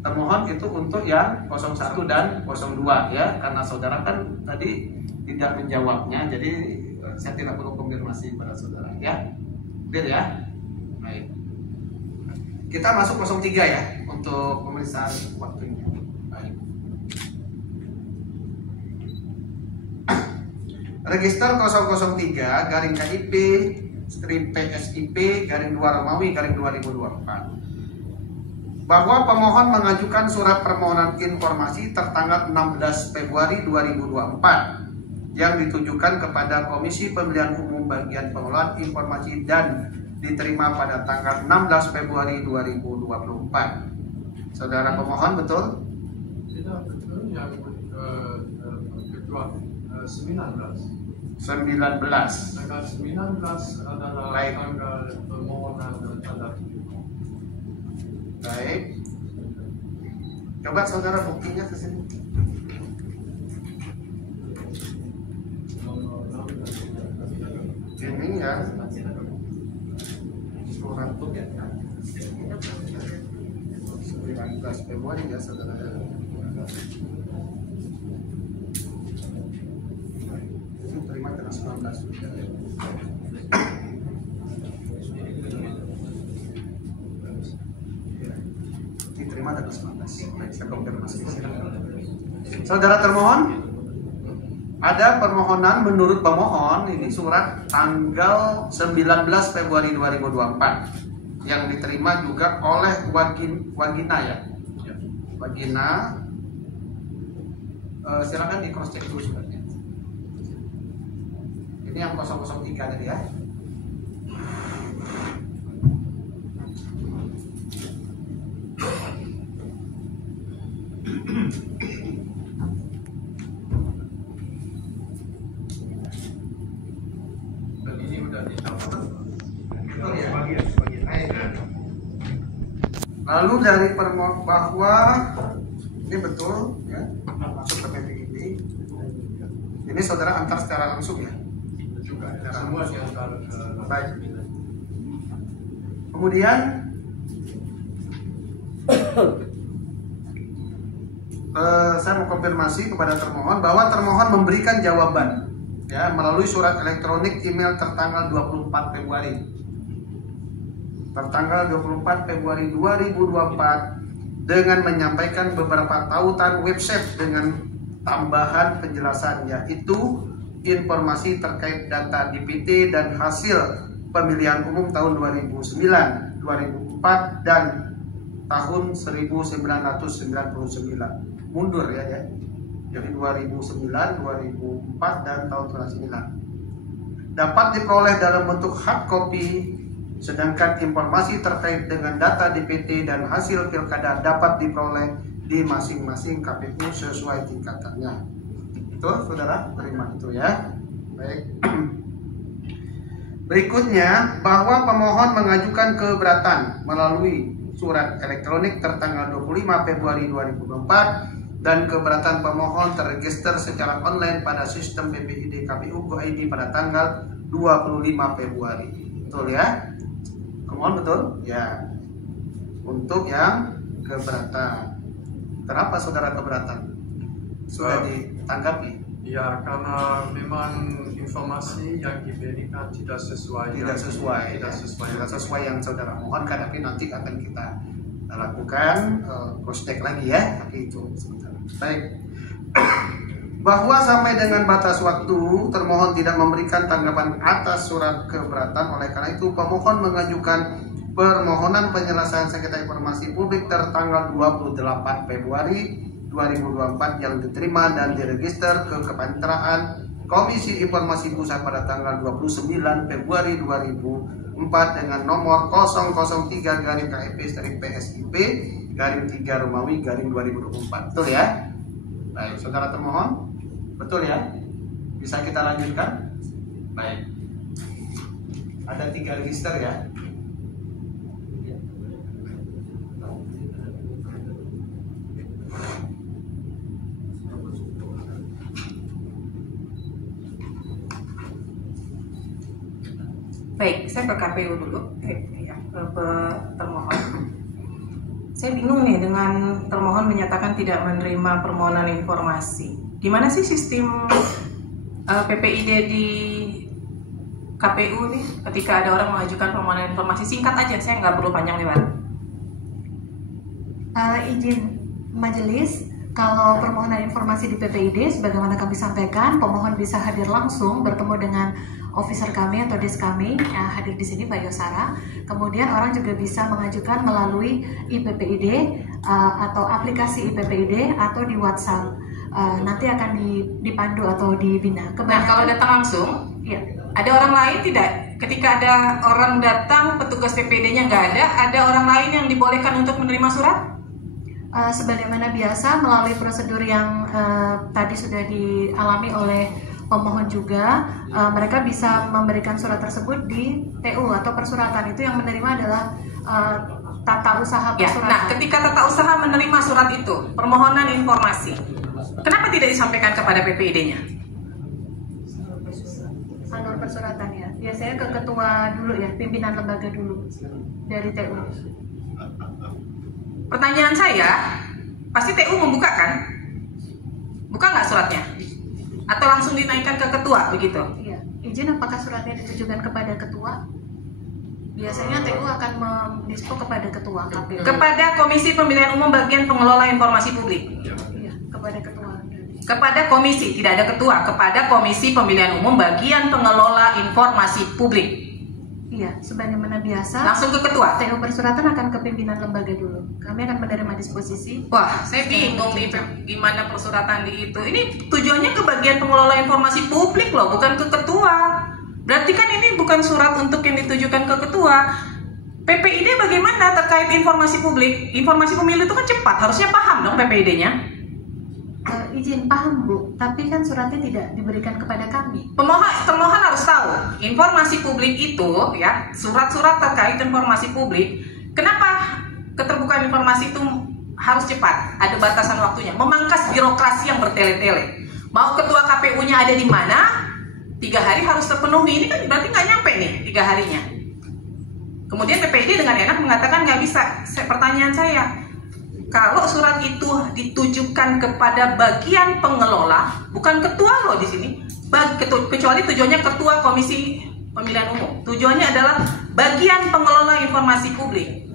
Termohon itu untuk yang 01 dan 02 ya, karena saudara kan tadi tidak menjawabnya, jadi saya tidak perlu konfirmasi pada saudara ya. Clear ya? Baik. Kita masuk 03 ya untuk pemeriksaan waktunya. Baik. Register 003 garing KIP strip PSIP garing 2 Romawi garing 2024 bahwa pemohon mengajukan surat permohonan informasi tertanggal 16 Februari 2024 yang ditujukan kepada Komisi Pemilihan Umum Bagian Pengelolaan Informasi dan diterima pada tanggal 16 Februari 2024. Saudara pemohon betul? Tidak betul, yang kedua 19. 19. Tanggal 19 adalah Baik. tanggal permohonan dan tanda terima. Baik. Coba saudara buktinya ke sini. Ini ya. Surat 19 Februari ya saudara. Itu terima tanggal 19 Diterima tanggal 19. Baik, saya konfirmasi. Saudara termohon, ada permohonan menurut pemohon ini surat tanggal 19 Februari 2024 yang diterima juga oleh Wagina ya. Wagina, silakan di cross check dulu suratnya. Ini yang 003 tadi ya. Dan ini udah dicatat. Lalu dari bahwa ini betul ya, masuk ke PPID. Ini saudara antar secara langsung ya. Juga semua yang Baik. Kemudian saya mau konfirmasi kepada termohon bahwa termohon memberikan jawaban ya melalui surat elektronik email tertanggal 24 Februari. Tertanggal 24 Februari 2024 dengan menyampaikan beberapa tautan website dengan tambahan penjelasan yaitu informasi terkait data DPT dan hasil pemilihan umum tahun 2009, 2004 dan tahun 1999. Mundur ya. Jadi 2009, 2004 dan tahun 2009. Dapat diperoleh dalam bentuk hard copy, sedangkan informasi terkait dengan data DPT dan hasil pilkada dapat diperoleh di masing-masing KPU sesuai tingkatannya. Itu saudara terima itu ya. Baik. Berikutnya bahwa pemohon mengajukan keberatan melalui surat elektronik tertanggal 25 Februari 2024 dan keberatan pemohon terregister secara online pada sistem PPID KPU Go.id pada tanggal 25 Februari. Betul ya? Pemohon betul? Ya. Untuk yang keberatan. Kenapa saudara keberatan? Sudah ditanggapi? Ya, karena memang informasi yang diberikan tidak sesuai yang saudara mohonkan, tapi nanti akan kita lakukan cross check lagi ya, tapi itu sebentar. Baik. Bahwa sampai dengan batas waktu termohon tidak memberikan tanggapan atas surat keberatan, oleh karena itu pemohon mengajukan permohonan penyelesaian sengketa informasi publik tertanggal 28 Februari 2024 yang diterima dan diregister ke Kepaniteraan Komisi Informasi Pusat pada tanggal 29 Februari 2004 dengan nomor 003-PSIP-PSIP-3 Romawi-2024. Betul ya? Baik, saudara termohon, betul ya? Bisa kita lanjutkan? Baik. Ada 3 register ya. Baik, saya ke KPU dulu, ke termohon. Saya bingung nih dengan termohon menyatakan tidak menerima permohonan informasi. Gimana sih sistem PPID di KPU nih ketika ada orang mengajukan permohonan informasi? Singkat aja, saya nggak perlu panjang lebar. Izin majelis, kalau permohonan informasi di PPID, sebagaimana kami sampaikan, pemohon bisa hadir langsung bertemu dengan officer kami atau desk kami, hadir di sini Pak Yosara. Kemudian orang juga bisa mengajukan melalui IPPID atau aplikasi IPPID atau di WhatsApp. Nanti akan dipandu atau dibina. Nah, kalau datang langsung, ya. Ada orang lain tidak? Ketika ada orang datang, petugas PPID-nya nggak ada orang lain yang dibolehkan untuk menerima surat? Sebagaimana biasa melalui prosedur yang tadi sudah dialami oleh pemohon juga, mereka bisa memberikan surat tersebut di TU atau persuratan. Itu yang menerima adalah tata usaha persuratan. Ya, nah, ketika tata usaha menerima surat itu, permohonan informasi, kenapa tidak disampaikan kepada PPID-nya? Alur persuratan ya. Biasanya ke ketua dulu ya, pimpinan lembaga dulu dari TU. Pertanyaan saya, pasti TU membuka kan? Buka nggak suratnya? Atau langsung dinaikkan ke ketua begitu? Iya, Izin, apakah suratnya ditujukan kepada ketua? Biasanya TU akan mendispo kepada ketua KPU. Kepada Komisi Pemilihan Umum Bagian Pengelola Informasi Publik. Iya, kepada ketua. Kepada komisi, tidak ada ketua, kepada Komisi Pemilihan Umum Bagian Pengelola Informasi Publik. Iya, sebagaimana biasa. Langsung ke ketua. TU persuratan akan ke pimpinan lembaga dulu. Kami akan menerima disposisi. Wah, saya bingung nih gimana persuratan di itu. Ini tujuannya ke bagian pengelola informasi publik loh, bukan ke ketua. Berarti kan ini bukan surat untuk yang ditujukan ke ketua. PPID bagaimana terkait informasi publik? Informasi pemilu itu kan cepat, harusnya paham dong PPID-nya. Izin, paham Bu, tapi kan suratnya tidak diberikan kepada kami. Termohon harus tahu informasi publik itu ya, surat-surat terkait informasi publik. Kenapa keterbukaan informasi itu harus cepat? Ada batasan waktunya, memangkas birokrasi yang bertele-tele. Mau ketua KPU-nya ada di mana? 3 hari harus terpenuhi. Ini kan berarti nggak nyampe nih 3 harinya. Kemudian PPID dengan enak mengatakan nggak bisa. Pertanyaan saya, kalau surat itu ditujukan kepada bagian pengelola, bukan ketua loh di sini, kecuali tujuannya ketua Komisi Pemilihan Umum. Tujuannya adalah bagian pengelola informasi publik.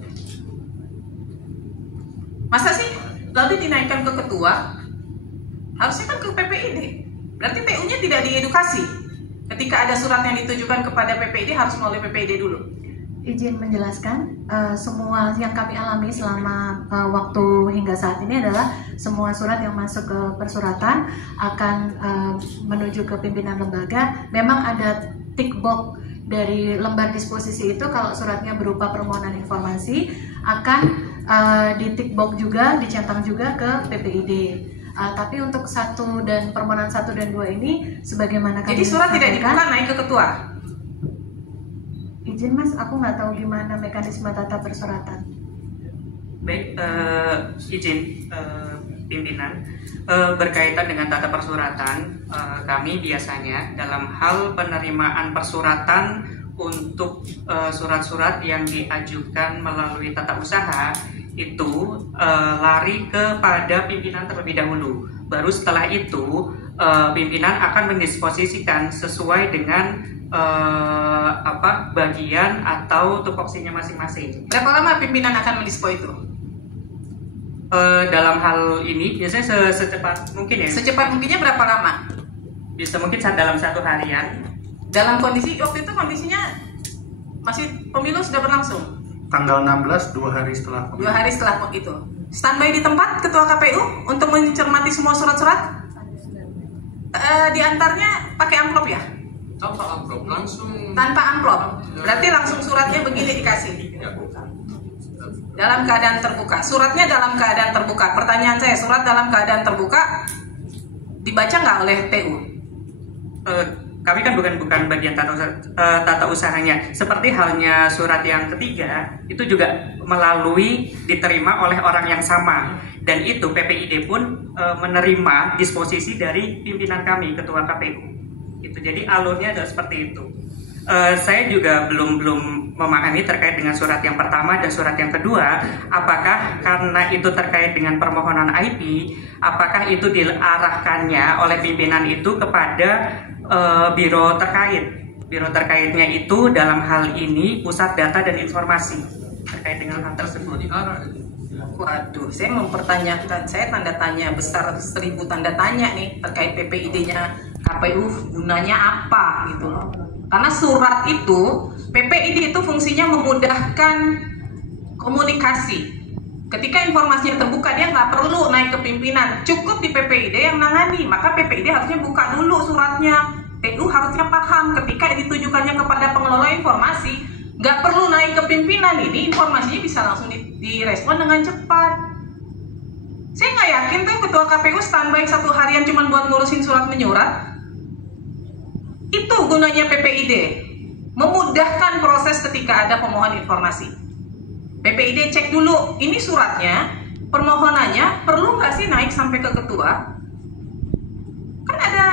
Masa sih lalu dinaikkan ke ketua? Harusnya kan ke PPID. Berarti TU-nya tidak diedukasi. Ketika ada surat yang ditujukan kepada PPID harus melalui PPID dulu. Izin menjelaskan, semua yang kami alami selama waktu hingga saat ini adalah semua surat yang masuk ke persuratan akan menuju ke pimpinan lembaga. Memang ada tick box dari lembar disposisi itu, kalau suratnya berupa permohonan informasi akan di tick box juga, dicentang juga ke PPID. Tapi untuk permohonan 1 dan 2 ini sebagaimana kami jadi surat tidak dibuka naik ke ketua. Izin Mas, aku nggak tahu gimana mekanisme tata persuratan. Baik, izin pimpinan, berkaitan dengan tata persuratan, kami biasanya dalam hal penerimaan persuratan untuk surat-surat yang diajukan melalui tata usaha itu lari kepada pimpinan terlebih dahulu. Baru setelah itu pimpinan akan mendisposisikan sesuai dengan bagian atau tupoksinya masing-masing. Berapa lama pimpinan akan mendispo itu? Dalam hal ini biasanya secepat mungkin ya. Secepat mungkinnya berapa lama? Bisa mungkin dalam 1 harian. Dalam kondisi waktu itu kondisinya masih pemilu sudah berlangsung. Tanggal 16, 2 hari setelah pemilu. 2 hari setelah itu. Standby di tempat ketua KPU untuk mencermati semua surat-surat. Diantarnya pakai amplop ya? Tanpa amplop, langsung. Tanpa amplop, berarti langsung suratnya begini dikasih. Dalam keadaan terbuka, suratnya dalam keadaan terbuka. Pertanyaan saya, surat dalam keadaan terbuka dibaca nggak oleh TU? Kami kan bukan bagian tata usahanya. Seperti halnya surat yang ketiga, itu juga diterima oleh orang yang sama. Dan itu PPID pun menerima disposisi dari pimpinan kami, ketua KPU. Itu jadi alurnya adalah seperti itu. Saya juga belum memahami terkait dengan surat yang pertama dan surat yang kedua, apakah karena itu terkait dengan permohonan IP, apakah itu diarahkannya oleh pimpinan itu kepada biro terkait. Biro terkaitnya itu dalam hal ini Pusat Data dan Informasi terkait dengan hal tersebut. Waduh, saya mempertanyakan, saya tanda tanya besar 1000 tanda tanya nih terkait PPID-nya KPU gunanya apa gitu loh. Karena surat itu, PPID itu fungsinya memudahkan komunikasi. Ketika informasinya terbuka, dia nggak perlu naik ke pimpinan, cukup di PPID yang nangani. Maka PPID harusnya buka dulu suratnya. TU harusnya paham ketika ditujukannya kepada pengelola informasi, nggak perlu naik ke pimpinan, ini informasinya bisa langsung direspon dengan cepat. Saya nggak yakin tuh ketua KPU standby 1 harian cuma buat ngurusin surat menyurat. Itu gunanya PPID, memudahkan proses ketika ada pemohon informasi. PPID cek dulu, ini suratnya, permohonannya perlu nggak sih naik sampai ke ketua? Kan ada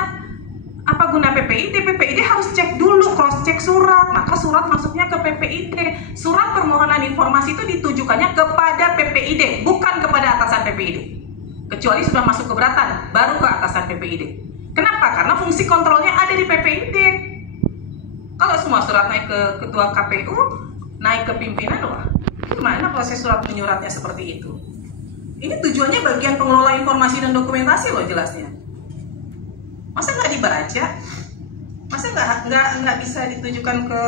apa guna PPID? PPID harus cek dulu, cross check surat, maka surat masuknya ke PPID. Surat permohonan informasi itu ditujukannya kepada PPID, bukan kepada atasan PPID. Kecuali sudah masuk keberatan, baru ke atasan PPID. Kenapa? Karena fungsi kontrolnya ada di PPID. Kalau semua surat naik ke ketua KPU, naik ke pimpinan, wah, gimana proses surat menyuratnya seperti itu? Ini tujuannya bagian pengelola informasi dan dokumentasi loh jelasnya. Masa nggak dibaca? Masa nggak bisa ditujukan ke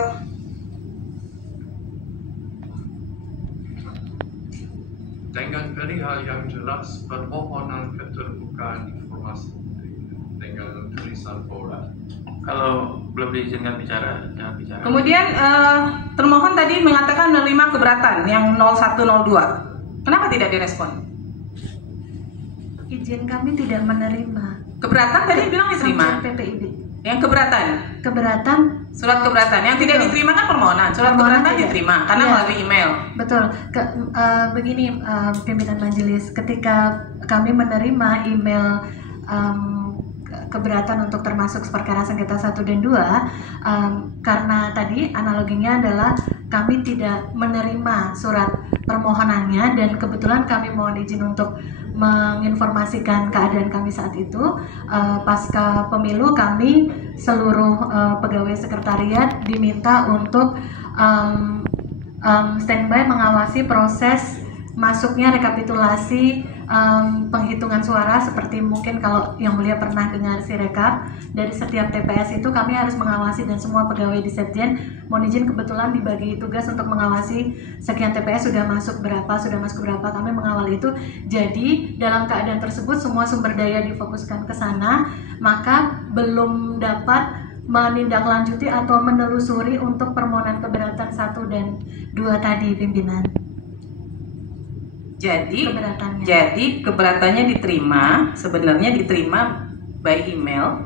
dengan perihal yang jelas permohonan keterbukaan informasi dengan tulisan bola. Kalau belum diizinkan bicara, jangan bicara. Kemudian termohon tadi mengatakan menerima keberatan yang 0102. Kenapa tidak direspon? Izin kami tidak menerima. Keberatan tadi bilang diterima. PPID. Yang keberatan? Keberatan. Surat keberatan. Yang tidak diterima kan permohonan. Surat keberatan tidak diterima karena melalui email. Betul. Begini pimpinan majelis, ketika kami menerima email keberatan untuk termasuk perkara sengketa 1 dan 2, karena tadi analoginya adalah kami tidak menerima surat permohonannya dan kebetulan kami mohon izin untuk menginformasikan keadaan kami saat itu. Pasca pemilu kami seluruh pegawai sekretariat diminta untuk standby mengawasi proses masuknya rekapitulasi penghitungan suara, seperti mungkin kalau yang mulia pernah dengar Sirekap, dari setiap TPS itu kami harus mengawasi dan semua pegawai di Setjen mohon izin kebetulan dibagi tugas untuk mengawasi sekian TPS sudah masuk berapa, kami mengawal itu. Jadi dalam keadaan tersebut semua sumber daya difokuskan ke sana, maka belum dapat menindaklanjuti atau menelusuri untuk permohonan keberatan 1 dan 2 tadi pimpinan. Jadi keberatannya diterima, sebenarnya diterima by email,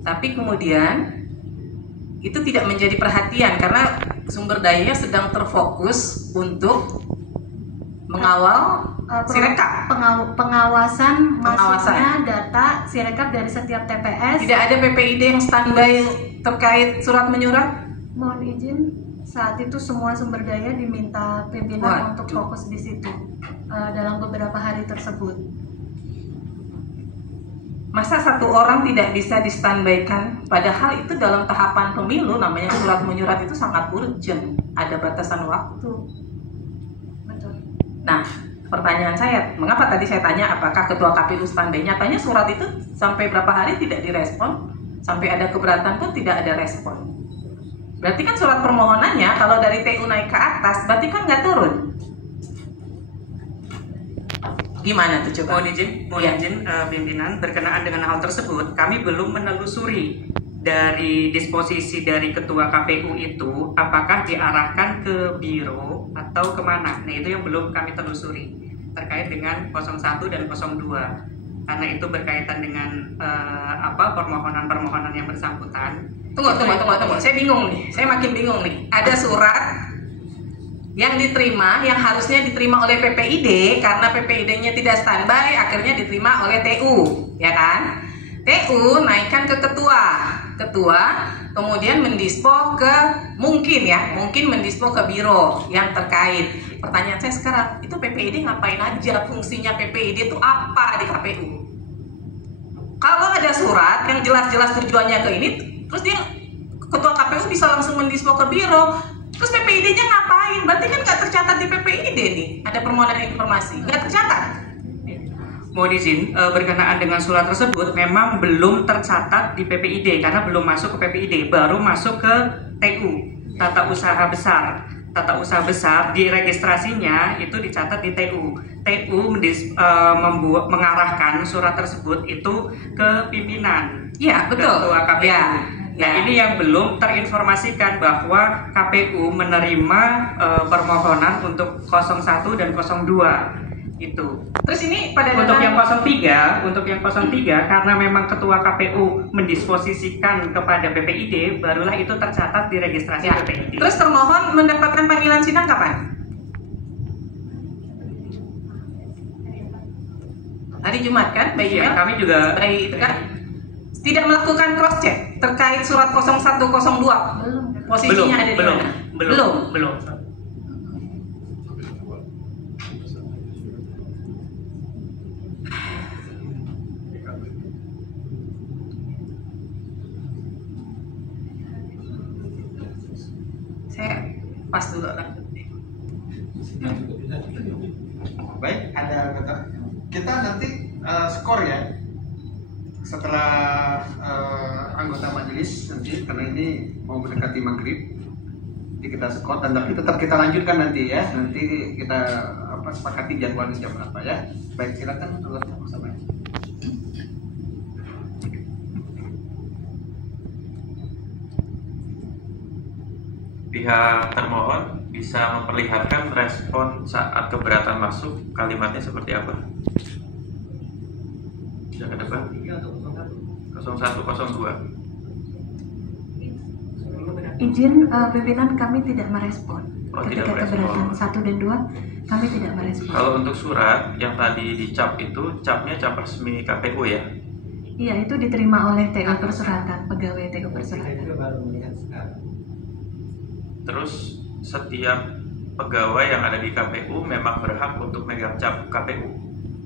tapi kemudian itu tidak menjadi perhatian karena sumber dayanya sedang terfokus untuk mengawal Sirekap. Pengawasan masuknya data Sirekap dari setiap TPS. Tidak ada PPID yang standby terkait surat menyurat? Mohon izin, saat itu semua sumber daya diminta pimpinan untuk fokus di situ dalam beberapa hari tersebut. Masa satu orang tidak bisa di-standby-kan? Padahal itu dalam tahapan pemilu, namanya surat menyurat itu sangat urgent, ada batasan waktu. Betul. Nah, pertanyaan saya, mengapa tadi saya tanya apakah ketua KPU standby? Nyatanya surat itu sampai berapa hari tidak direspon, sampai ada keberatan pun tidak ada respon. Berarti kan surat permohonannya kalau dari TU naik ke atas, berarti kan nggak turun. Gimana tuh coba? Mohon izin pimpinan, berkenaan dengan hal tersebut, kami belum menelusuri dari disposisi dari ketua KPU itu apakah diarahkan ke biro atau kemana. Nah, itu yang belum kami telusuri terkait dengan 01 dan 02, karena itu berkaitan dengan permohonan-permohonan yang bersangkutan. Tunggu. Saya bingung nih. Saya makin bingung nih. Ada surat yang diterima, yang harusnya diterima oleh PPID karena PPID-nya tidak standby, akhirnya diterima oleh TU, ya kan? TU naikkan ke ketua, kemudian mendispo ke mungkin mendispo ke biro yang terkait. Pertanyaan saya sekarang, itu PPID ngapain aja? Fungsinya PPID itu apa di KPU? Kalau ada surat yang jelas-jelas tujuannya ke ini, terus dia ketua KPU bisa langsung mendispo ke biro. Terus PPID-nya ngapain? Berarti kan nggak tercatat di PPID nih. Ada permohonan informasi, nggak tercatat. Mohon izin, berkenaan dengan surat tersebut memang belum tercatat di PPID karena belum masuk ke PPID, baru masuk ke TU, tata usaha besar. Tata usaha besar di registrasinya itu dicatat di TU. TU mengarahkan surat tersebut itu ke pimpinan. Iya, betul. Ketua KPU. Ya. Nah, ini yang belum terinformasikan bahwa KPU menerima permohonan untuk 01 dan 02 itu. Terus ini pada untuk yang 03 karena memang ketua KPU mendisposisikan kepada PPID, barulah itu tercatat di registrasi PPID. Terus termohon mendapatkan panggilan sidang kapan? Hari Jumat kan? Iya, kami juga itu kan tidak melakukan cross check terkait surat 0102. Posisinya ada di mana? Belum. lepas dulu lah. Baik, ada anggota. Kita nanti skor ya setelah anggota majelis nanti, karena ini mau mendekati maghrib, jadi kita skor dan tapi tetap kita lanjutkan nanti ya. Nanti kita sepakati jadwalnya jam berapa ya. Baik, silakan anggota bersama. Pihak termohon bisa memperlihatkan respon saat keberatan masuk, kalimatnya seperti apa? Bisa ke depan. 0102. Izin pimpinan, kami tidak merespon. Ketika keberatan 1 dan 2 kami tidak merespon. Kalau untuk surat yang tadi dicap itu, capnya cap resmi KPU ya? Iya, itu diterima oleh TO Persuratan, pegawai TO Persuratan. Terus setiap pegawai yang ada di KPU memang berhak untuk megang cap KPU?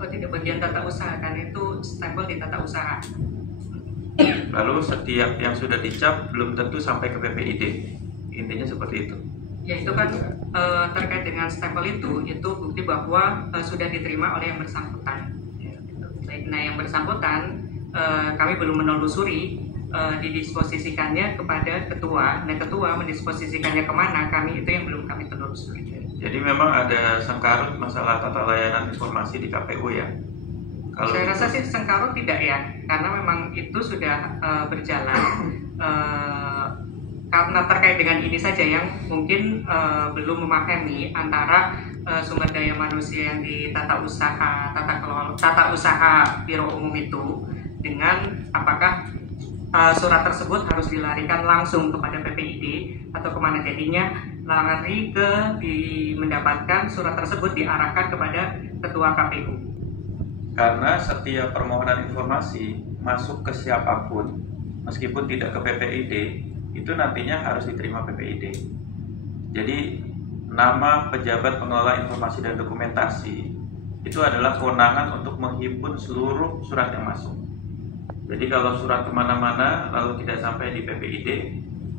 Oh, tidak, bagian tata usaha, kan itu stempel di tata usaha. Lalu setiap yang sudah dicap belum tentu sampai ke PPID, intinya seperti itu. Ya, itu kan terkait dengan stempel itu bukti bahwa sudah diterima oleh yang bersangkutan. Baik, nah yang bersangkutan kami belum menelusuri didisposisikannya kepada ketua. Nah, ketua mendisposisikannya kemana, kami itu yang belum kami telusuri. Jadi memang ada sengkarut masalah tata layanan informasi di KPU ya? Kalau saya rasa sih sengkarut tidak ya, karena memang itu sudah berjalan. Karena terkait dengan ini saja yang mungkin belum memahami antara sumber daya manusia yang di tata usaha biro umum itu dengan apakah surat tersebut harus dilarikan langsung kepada PPID atau kemana. Jadinya lari ke mendapatkan surat tersebut diarahkan kepada ketua KPU. Karena setiap permohonan informasi masuk ke siapapun, meskipun tidak ke PPID, itu nantinya harus diterima PPID. Jadi nama pejabat pengelola informasi dan dokumentasi itu adalah kewenangan untuk menghimpun seluruh surat yang masuk. Jadi kalau surat kemana-mana lalu tidak sampai di PPID,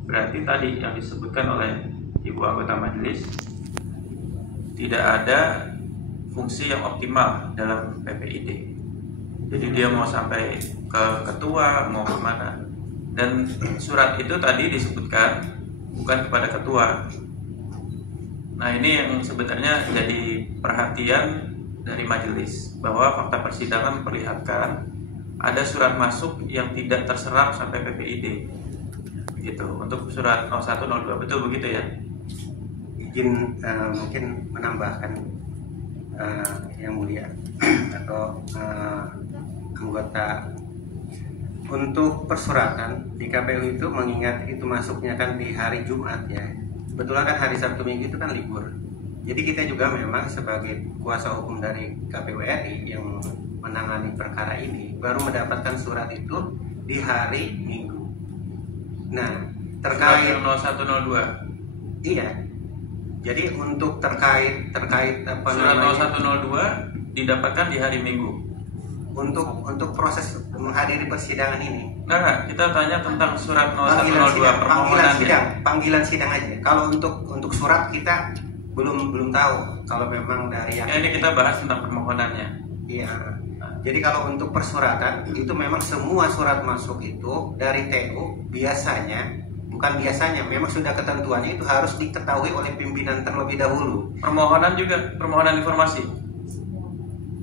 berarti tadi yang disebutkan oleh Ibu anggota majelis, tidak ada fungsi yang optimal dalam PPID. Jadi dia mau sampai ke ketua, mau kemana. Dan surat itu tadi disebutkan bukan kepada ketua. Nah, ini yang sebenarnya jadi perhatian dari majelis, bahwa fakta persidangan memperlihatkan ada surat masuk yang tidak terserap sampai PPID. Begitu. Untuk surat 0102, betul begitu ya? Izin mungkin menambahkan yang mulia atau anggota, untuk persuratan di KPU itu mengingat itu masuknya kan di hari Jumat ya, kebetulan kan hari Sabtu Minggu itu kan libur. Jadi kita juga memang sebagai kuasa hukum dari KPU RI yang menangani perkara ini baru mendapatkan surat itu di hari Minggu. Nah, terkait 0102. Iya. Jadi untuk terkait apa surat namanya, 0102 didapatkan di hari Minggu. Untuk proses menghadiri persidangan ini. Enggak, kita tanya tentang surat 0102 panggilan sidang aja. Kalau untuk surat kita belum tahu kalau memang dari yang ya, ini kita bahas tentang permohonannya. Iya. Jadi kalau untuk persuratan itu memang semua surat masuk itu dari TU memang sudah ketentuannya itu harus diketahui oleh pimpinan terlebih dahulu. Permohonan juga, permohonan informasi.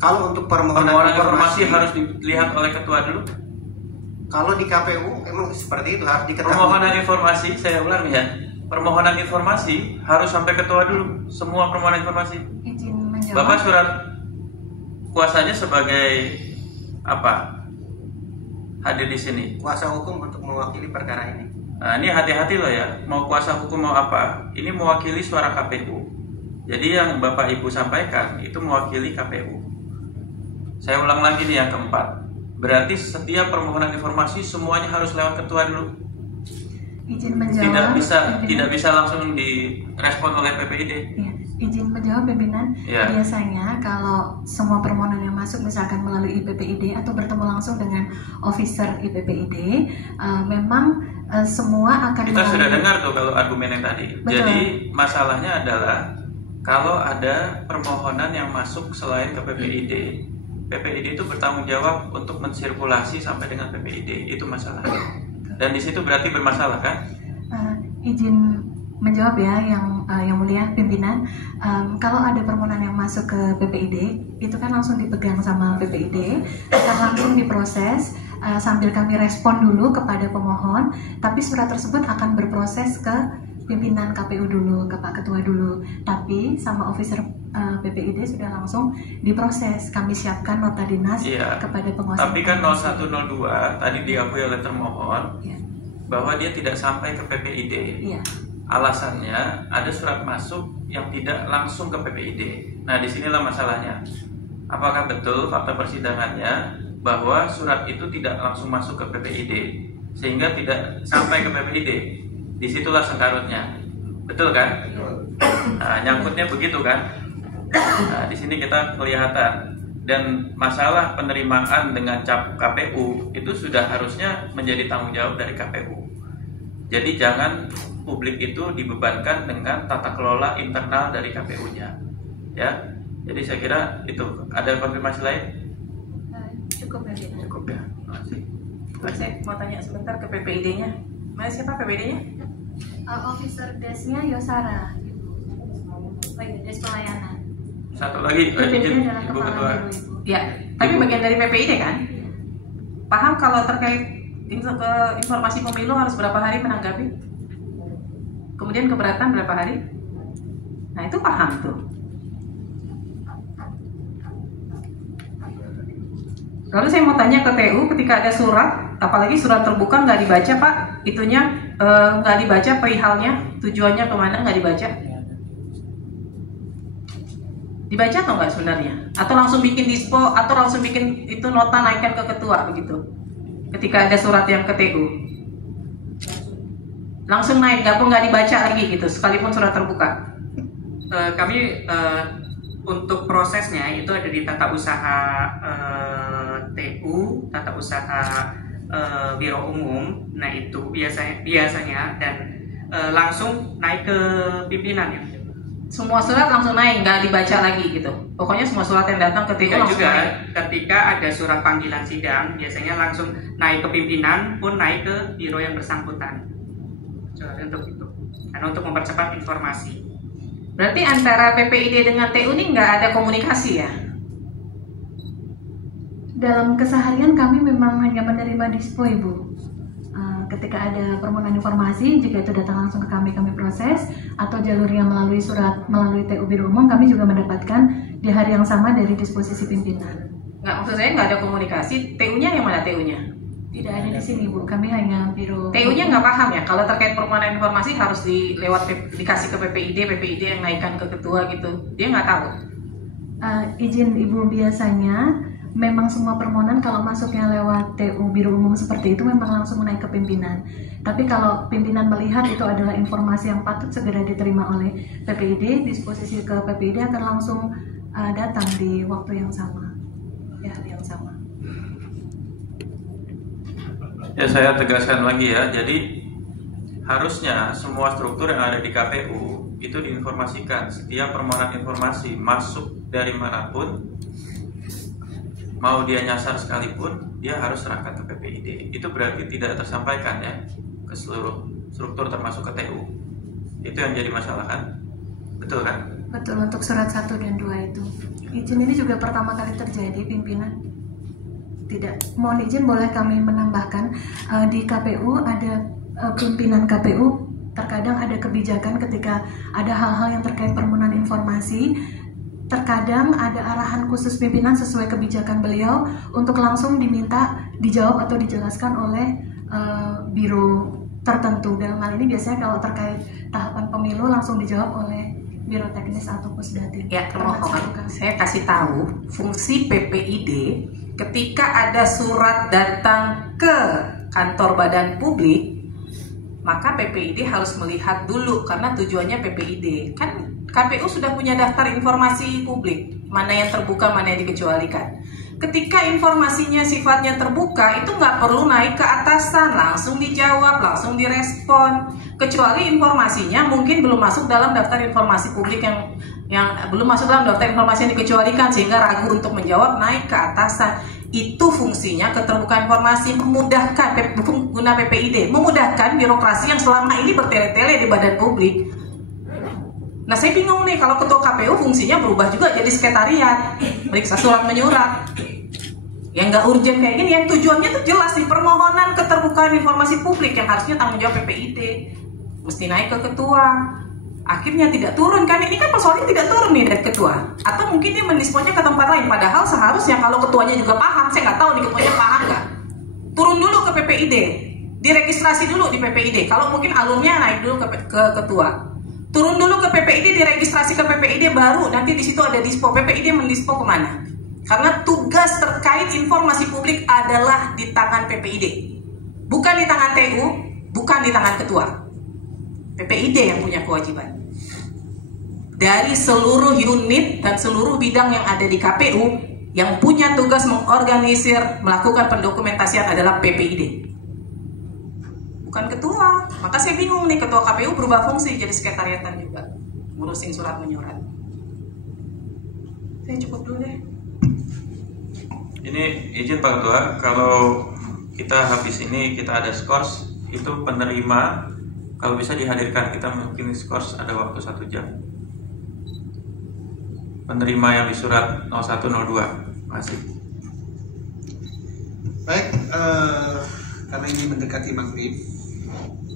Kalau untuk permohonan informasi harus dilihat oleh ketua dulu. Kalau di KPU emang seperti itu, harus diketahui. Permohonan informasi, saya ulang ya. Permohonan informasi harus sampai ketua dulu. Semua permohonan informasi. Izin menjawab. Bapak surat kuasanya sebagai apa? Hadir di sini. Kuasa hukum untuk mewakili perkara ini. Nah, ini hati-hati loh ya, mau kuasa hukum mau apa, ini mewakili suara KPU. Jadi yang Bapak Ibu sampaikan itu mewakili KPU. Saya ulang lagi nih yang keempat, berarti setiap permohonan informasi semuanya harus lewat ketua dulu. Izin menjawab. Tidak bisa langsung direspon oleh PPID. Ya. Izin menjawab pimpinan, biasanya kalau semua permohonan yang masuk misalkan melalui IPPID atau bertemu langsung dengan officer IPPID, memang semua akan kita sudah dengar tuh kalau argumen yang tadi. Betul. Jadi masalahnya adalah kalau ada permohonan yang masuk selain ke PPID, PPID itu bertanggung jawab untuk mensirkulasi sampai dengan PPID, itu masalahnya. Dan di situ berarti bermasalah kan? Izin menjawab ya yang mulia pimpinan, kalau ada permohonan yang masuk ke PPID itu kan langsung dipegang sama PPID, akan langsung diproses sambil kami respon dulu kepada pemohon, tapi surat tersebut akan berproses ke pimpinan KPU dulu, ke Pak Ketua dulu, tapi sama officer PPID sudah langsung diproses. Kami siapkan nota dinas kepada penguasa. Tapi kan 0102 tadi diakui oleh termohon bahwa dia tidak sampai ke PPID. Alasannya ada surat masuk yang tidak langsung ke PPID. Nah, disinilah masalahnya. Apakah betul fakta persidangannya bahwa surat itu tidak langsung masuk ke PPID sehingga tidak sampai ke PPID? Disitulah sengkarutnya. Betul kan? Nah, nyangkutnya begitu kan? Nah, di sini kita kelihatan. Dan masalah penerimaan dengan cap KPU itu sudah harusnya menjadi tanggung jawab dari KPU. Jadi jangan publik itu dibebankan dengan tata kelola internal dari KPU-nya, ya. Jadi saya kira itu. Ada konfirmasi lain? Cukup ya. Cukup ya. Makasih. Saya mau tanya sebentar ke PPID-nya. Mana siapa PPID-nya? Officer Desnya Yosara. Des pelayanan. Satu lagi, izin Ibu Ketua. Ya, tapi bagian dari PPID kan? Paham kalau terkait informasi pemilu harus berapa hari menanggapi? Kemudian keberatan berapa hari? Nah, itu paham tuh. Lalu saya mau tanya ke TU, ketika ada surat, apalagi surat terbuka nggak dibaca Pak, itunya nggak dibaca perihalnya, tujuannya kemana nggak dibaca? Dibaca atau nggak sebenarnya? Atau langsung bikin dispo, atau langsung bikin itu nota naikkan ke ketua begitu? Ketika ada surat yang ke TU, langsung naik, nggak dibaca lagi gitu, sekalipun surat terbuka. Kami untuk prosesnya itu ada di tata usaha TU, tata usaha Biro Umum. Nah itu biasanya dan langsung naik ke pimpinan ya. Semua surat langsung naik, nggak dibaca lagi gitu. Pokoknya semua surat yang datang ke TU langsung juga naik. ketika ada surat panggilan sidang, biasanya langsung naik ke pimpinan pun naik ke biro yang bersangkutan. Untuk itu, karena untuk mempercepat informasi. Berarti antara PPID dengan TU ini nggak ada komunikasi ya? Dalam keseharian kami memang hanya menerima dispo, Ibu. Ketika ada permohonan informasi, jika itu datang langsung ke kami proses, atau jalurnya melalui surat melalui TU Biro Umum, kami juga mendapatkan di hari yang sama dari disposisi pimpinan. Nggak, maksud saya nggak ada komunikasi. TU-nya yang mana TU-nya? Tidak ada di sini, Bu. Kami hanya biro. TU-nya nggak paham ya kalau terkait permohonan informasi harus dikasih ke PPID yang naikkan ke ketua gitu. Dia nggak tahu. Izin Ibu, biasanya memang semua permohonan kalau masuknya lewat TU Biro Umum seperti itu memang langsung naik ke pimpinan. Tapi kalau pimpinan melihat itu adalah informasi yang patut segera diterima oleh PPID, disposisi ke PPID akan langsung datang di waktu yang sama, ya hari yang sama. Ya, saya tegaskan lagi ya. Jadi harusnya semua struktur yang ada di KPU itu diinformasikan. Setiap permohonan informasi masuk dari manapun, mau dia nyasar sekalipun, dia harus serahkan ke PPID. Itu berarti tidak tersampaikan ya ke seluruh struktur termasuk ke TU. Itu yang jadi masalah kan? Betul kan? Betul, untuk surat 1 dan 2 itu. Izin ini juga pertama kali terjadi, pimpinan. Tidak, mohon izin boleh kami menambahkan, di KPU ada pimpinan KPU terkadang ada kebijakan ketika ada hal-hal yang terkait permohonan informasi, terkadang ada arahan khusus pimpinan sesuai kebijakan beliau untuk langsung diminta dijawab atau dijelaskan oleh biro tertentu. Dalam hal ini biasanya kalau terkait tahapan pemilu langsung dijawab oleh biro teknis atau pusdatin. Ya, termohon saya kasih tahu fungsi PPID ketika ada surat datang ke kantor badan publik, maka PPID harus melihat dulu karena tujuannya PPID. Kan KPU sudah punya daftar informasi publik, mana yang terbuka, mana yang dikecualikan. Ketika informasinya sifatnya terbuka, itu nggak perlu naik ke atasan, langsung dijawab, langsung direspon. Kecuali informasinya mungkin belum masuk dalam daftar informasi publik yang belum masuk dalam daftar informasi yang dikecualikan, sehingga ragu untuk menjawab, naik ke atasan. Itu fungsinya keterbukaan informasi, memudahkan pengguna PPID, memudahkan birokrasi yang selama ini bertele-tele di badan publik. Nah, saya bingung nih, kalau ketua KPU fungsinya berubah juga jadi sekretariat, periksa surat menyurat, yang nggak urgent kayak gini, yang tujuannya tuh jelas nih, permohonan keterbukaan informasi publik yang harusnya tanggung jawab PPID, mesti naik ke ketua. Akhirnya tidak turun kan, ini kan persoalannya tidak turun nih dari ketua, atau mungkin dia mendisponnya ke tempat lain, padahal seharusnya kalau ketuanya juga paham, saya nggak tahu nih ketuanya paham nggak, turun dulu ke PPID, diregistrasi dulu di PPID, kalau mungkin alurnya naik dulu ke ketua. Turun dulu ke PPID, diregistrasi ke PPID, baru nanti di situ ada dispo. PPID mendispo kemana? Karena tugas terkait informasi publik adalah di tangan PPID, bukan di tangan TU, bukan di tangan ketua. PPID yang punya kewajiban. Dari seluruh unit dan seluruh bidang yang ada di KPU, yang punya tugas mengorganisir, melakukan pendokumentasian adalah PPID, bukan ketua. Maka saya bingung nih, ketua KPU berubah fungsi jadi sekretariatan juga, ngurusin surat menyurat. Saya cukup dulu deh. Ini izin Pak Ketua, kalau kita habis ini kita ada skors, itu penerima kalau bisa dihadirkan, kita mungkin skors ada waktu 1 jam. Penerima yang di surat 0102, masih. Baik, karena ini mendekati maghrib,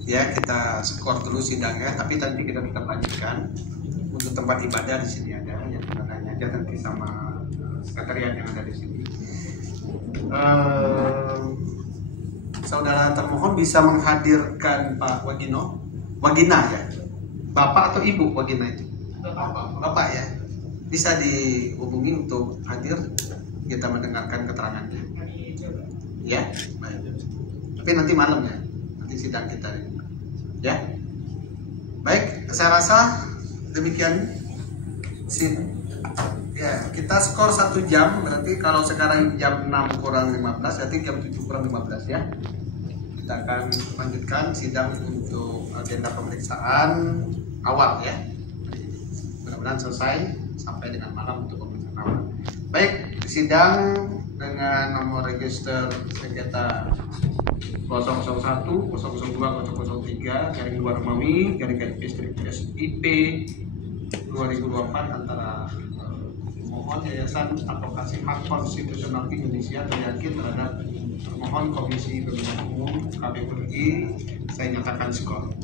ya kita skor dulu sidangnya, tapi tadi kita tetap lanjutkan untuk tempat ibadah di sini ada, yang kita tanya aja nanti sama sekretariat yang ada di sini. Saudara termohon bisa menghadirkan Pak Wagina ya, Bapak atau Ibu Wagina itu? Bapak ya, bisa dihubungi untuk hadir, kita mendengarkan keterangannya. Ya, baik. Tapi nanti malam ya, nanti sidang kita ya. Baik, saya rasa demikian. Ya, kita skor 1 jam, berarti kalau sekarang jam 6 kurang 15, berarti jam 7 kurang 15 ya. Kita akan lanjutkan sidang untuk agenda pemeriksaan awal ya. Mudah-mudahan selesai sampai dengan malam untuk pemeriksaan awal. Baik, sidang dengan nomor register sengketa 001, 002, 003, garing 2 Romawi, garing Distrik SIP 2024 antara pemohon Yayasan Advokasi Hak Konstitusional Indonesia teryakin terhadap termohon Komisi Pemilihan Umum KPU RI. Saya nyatakan skor.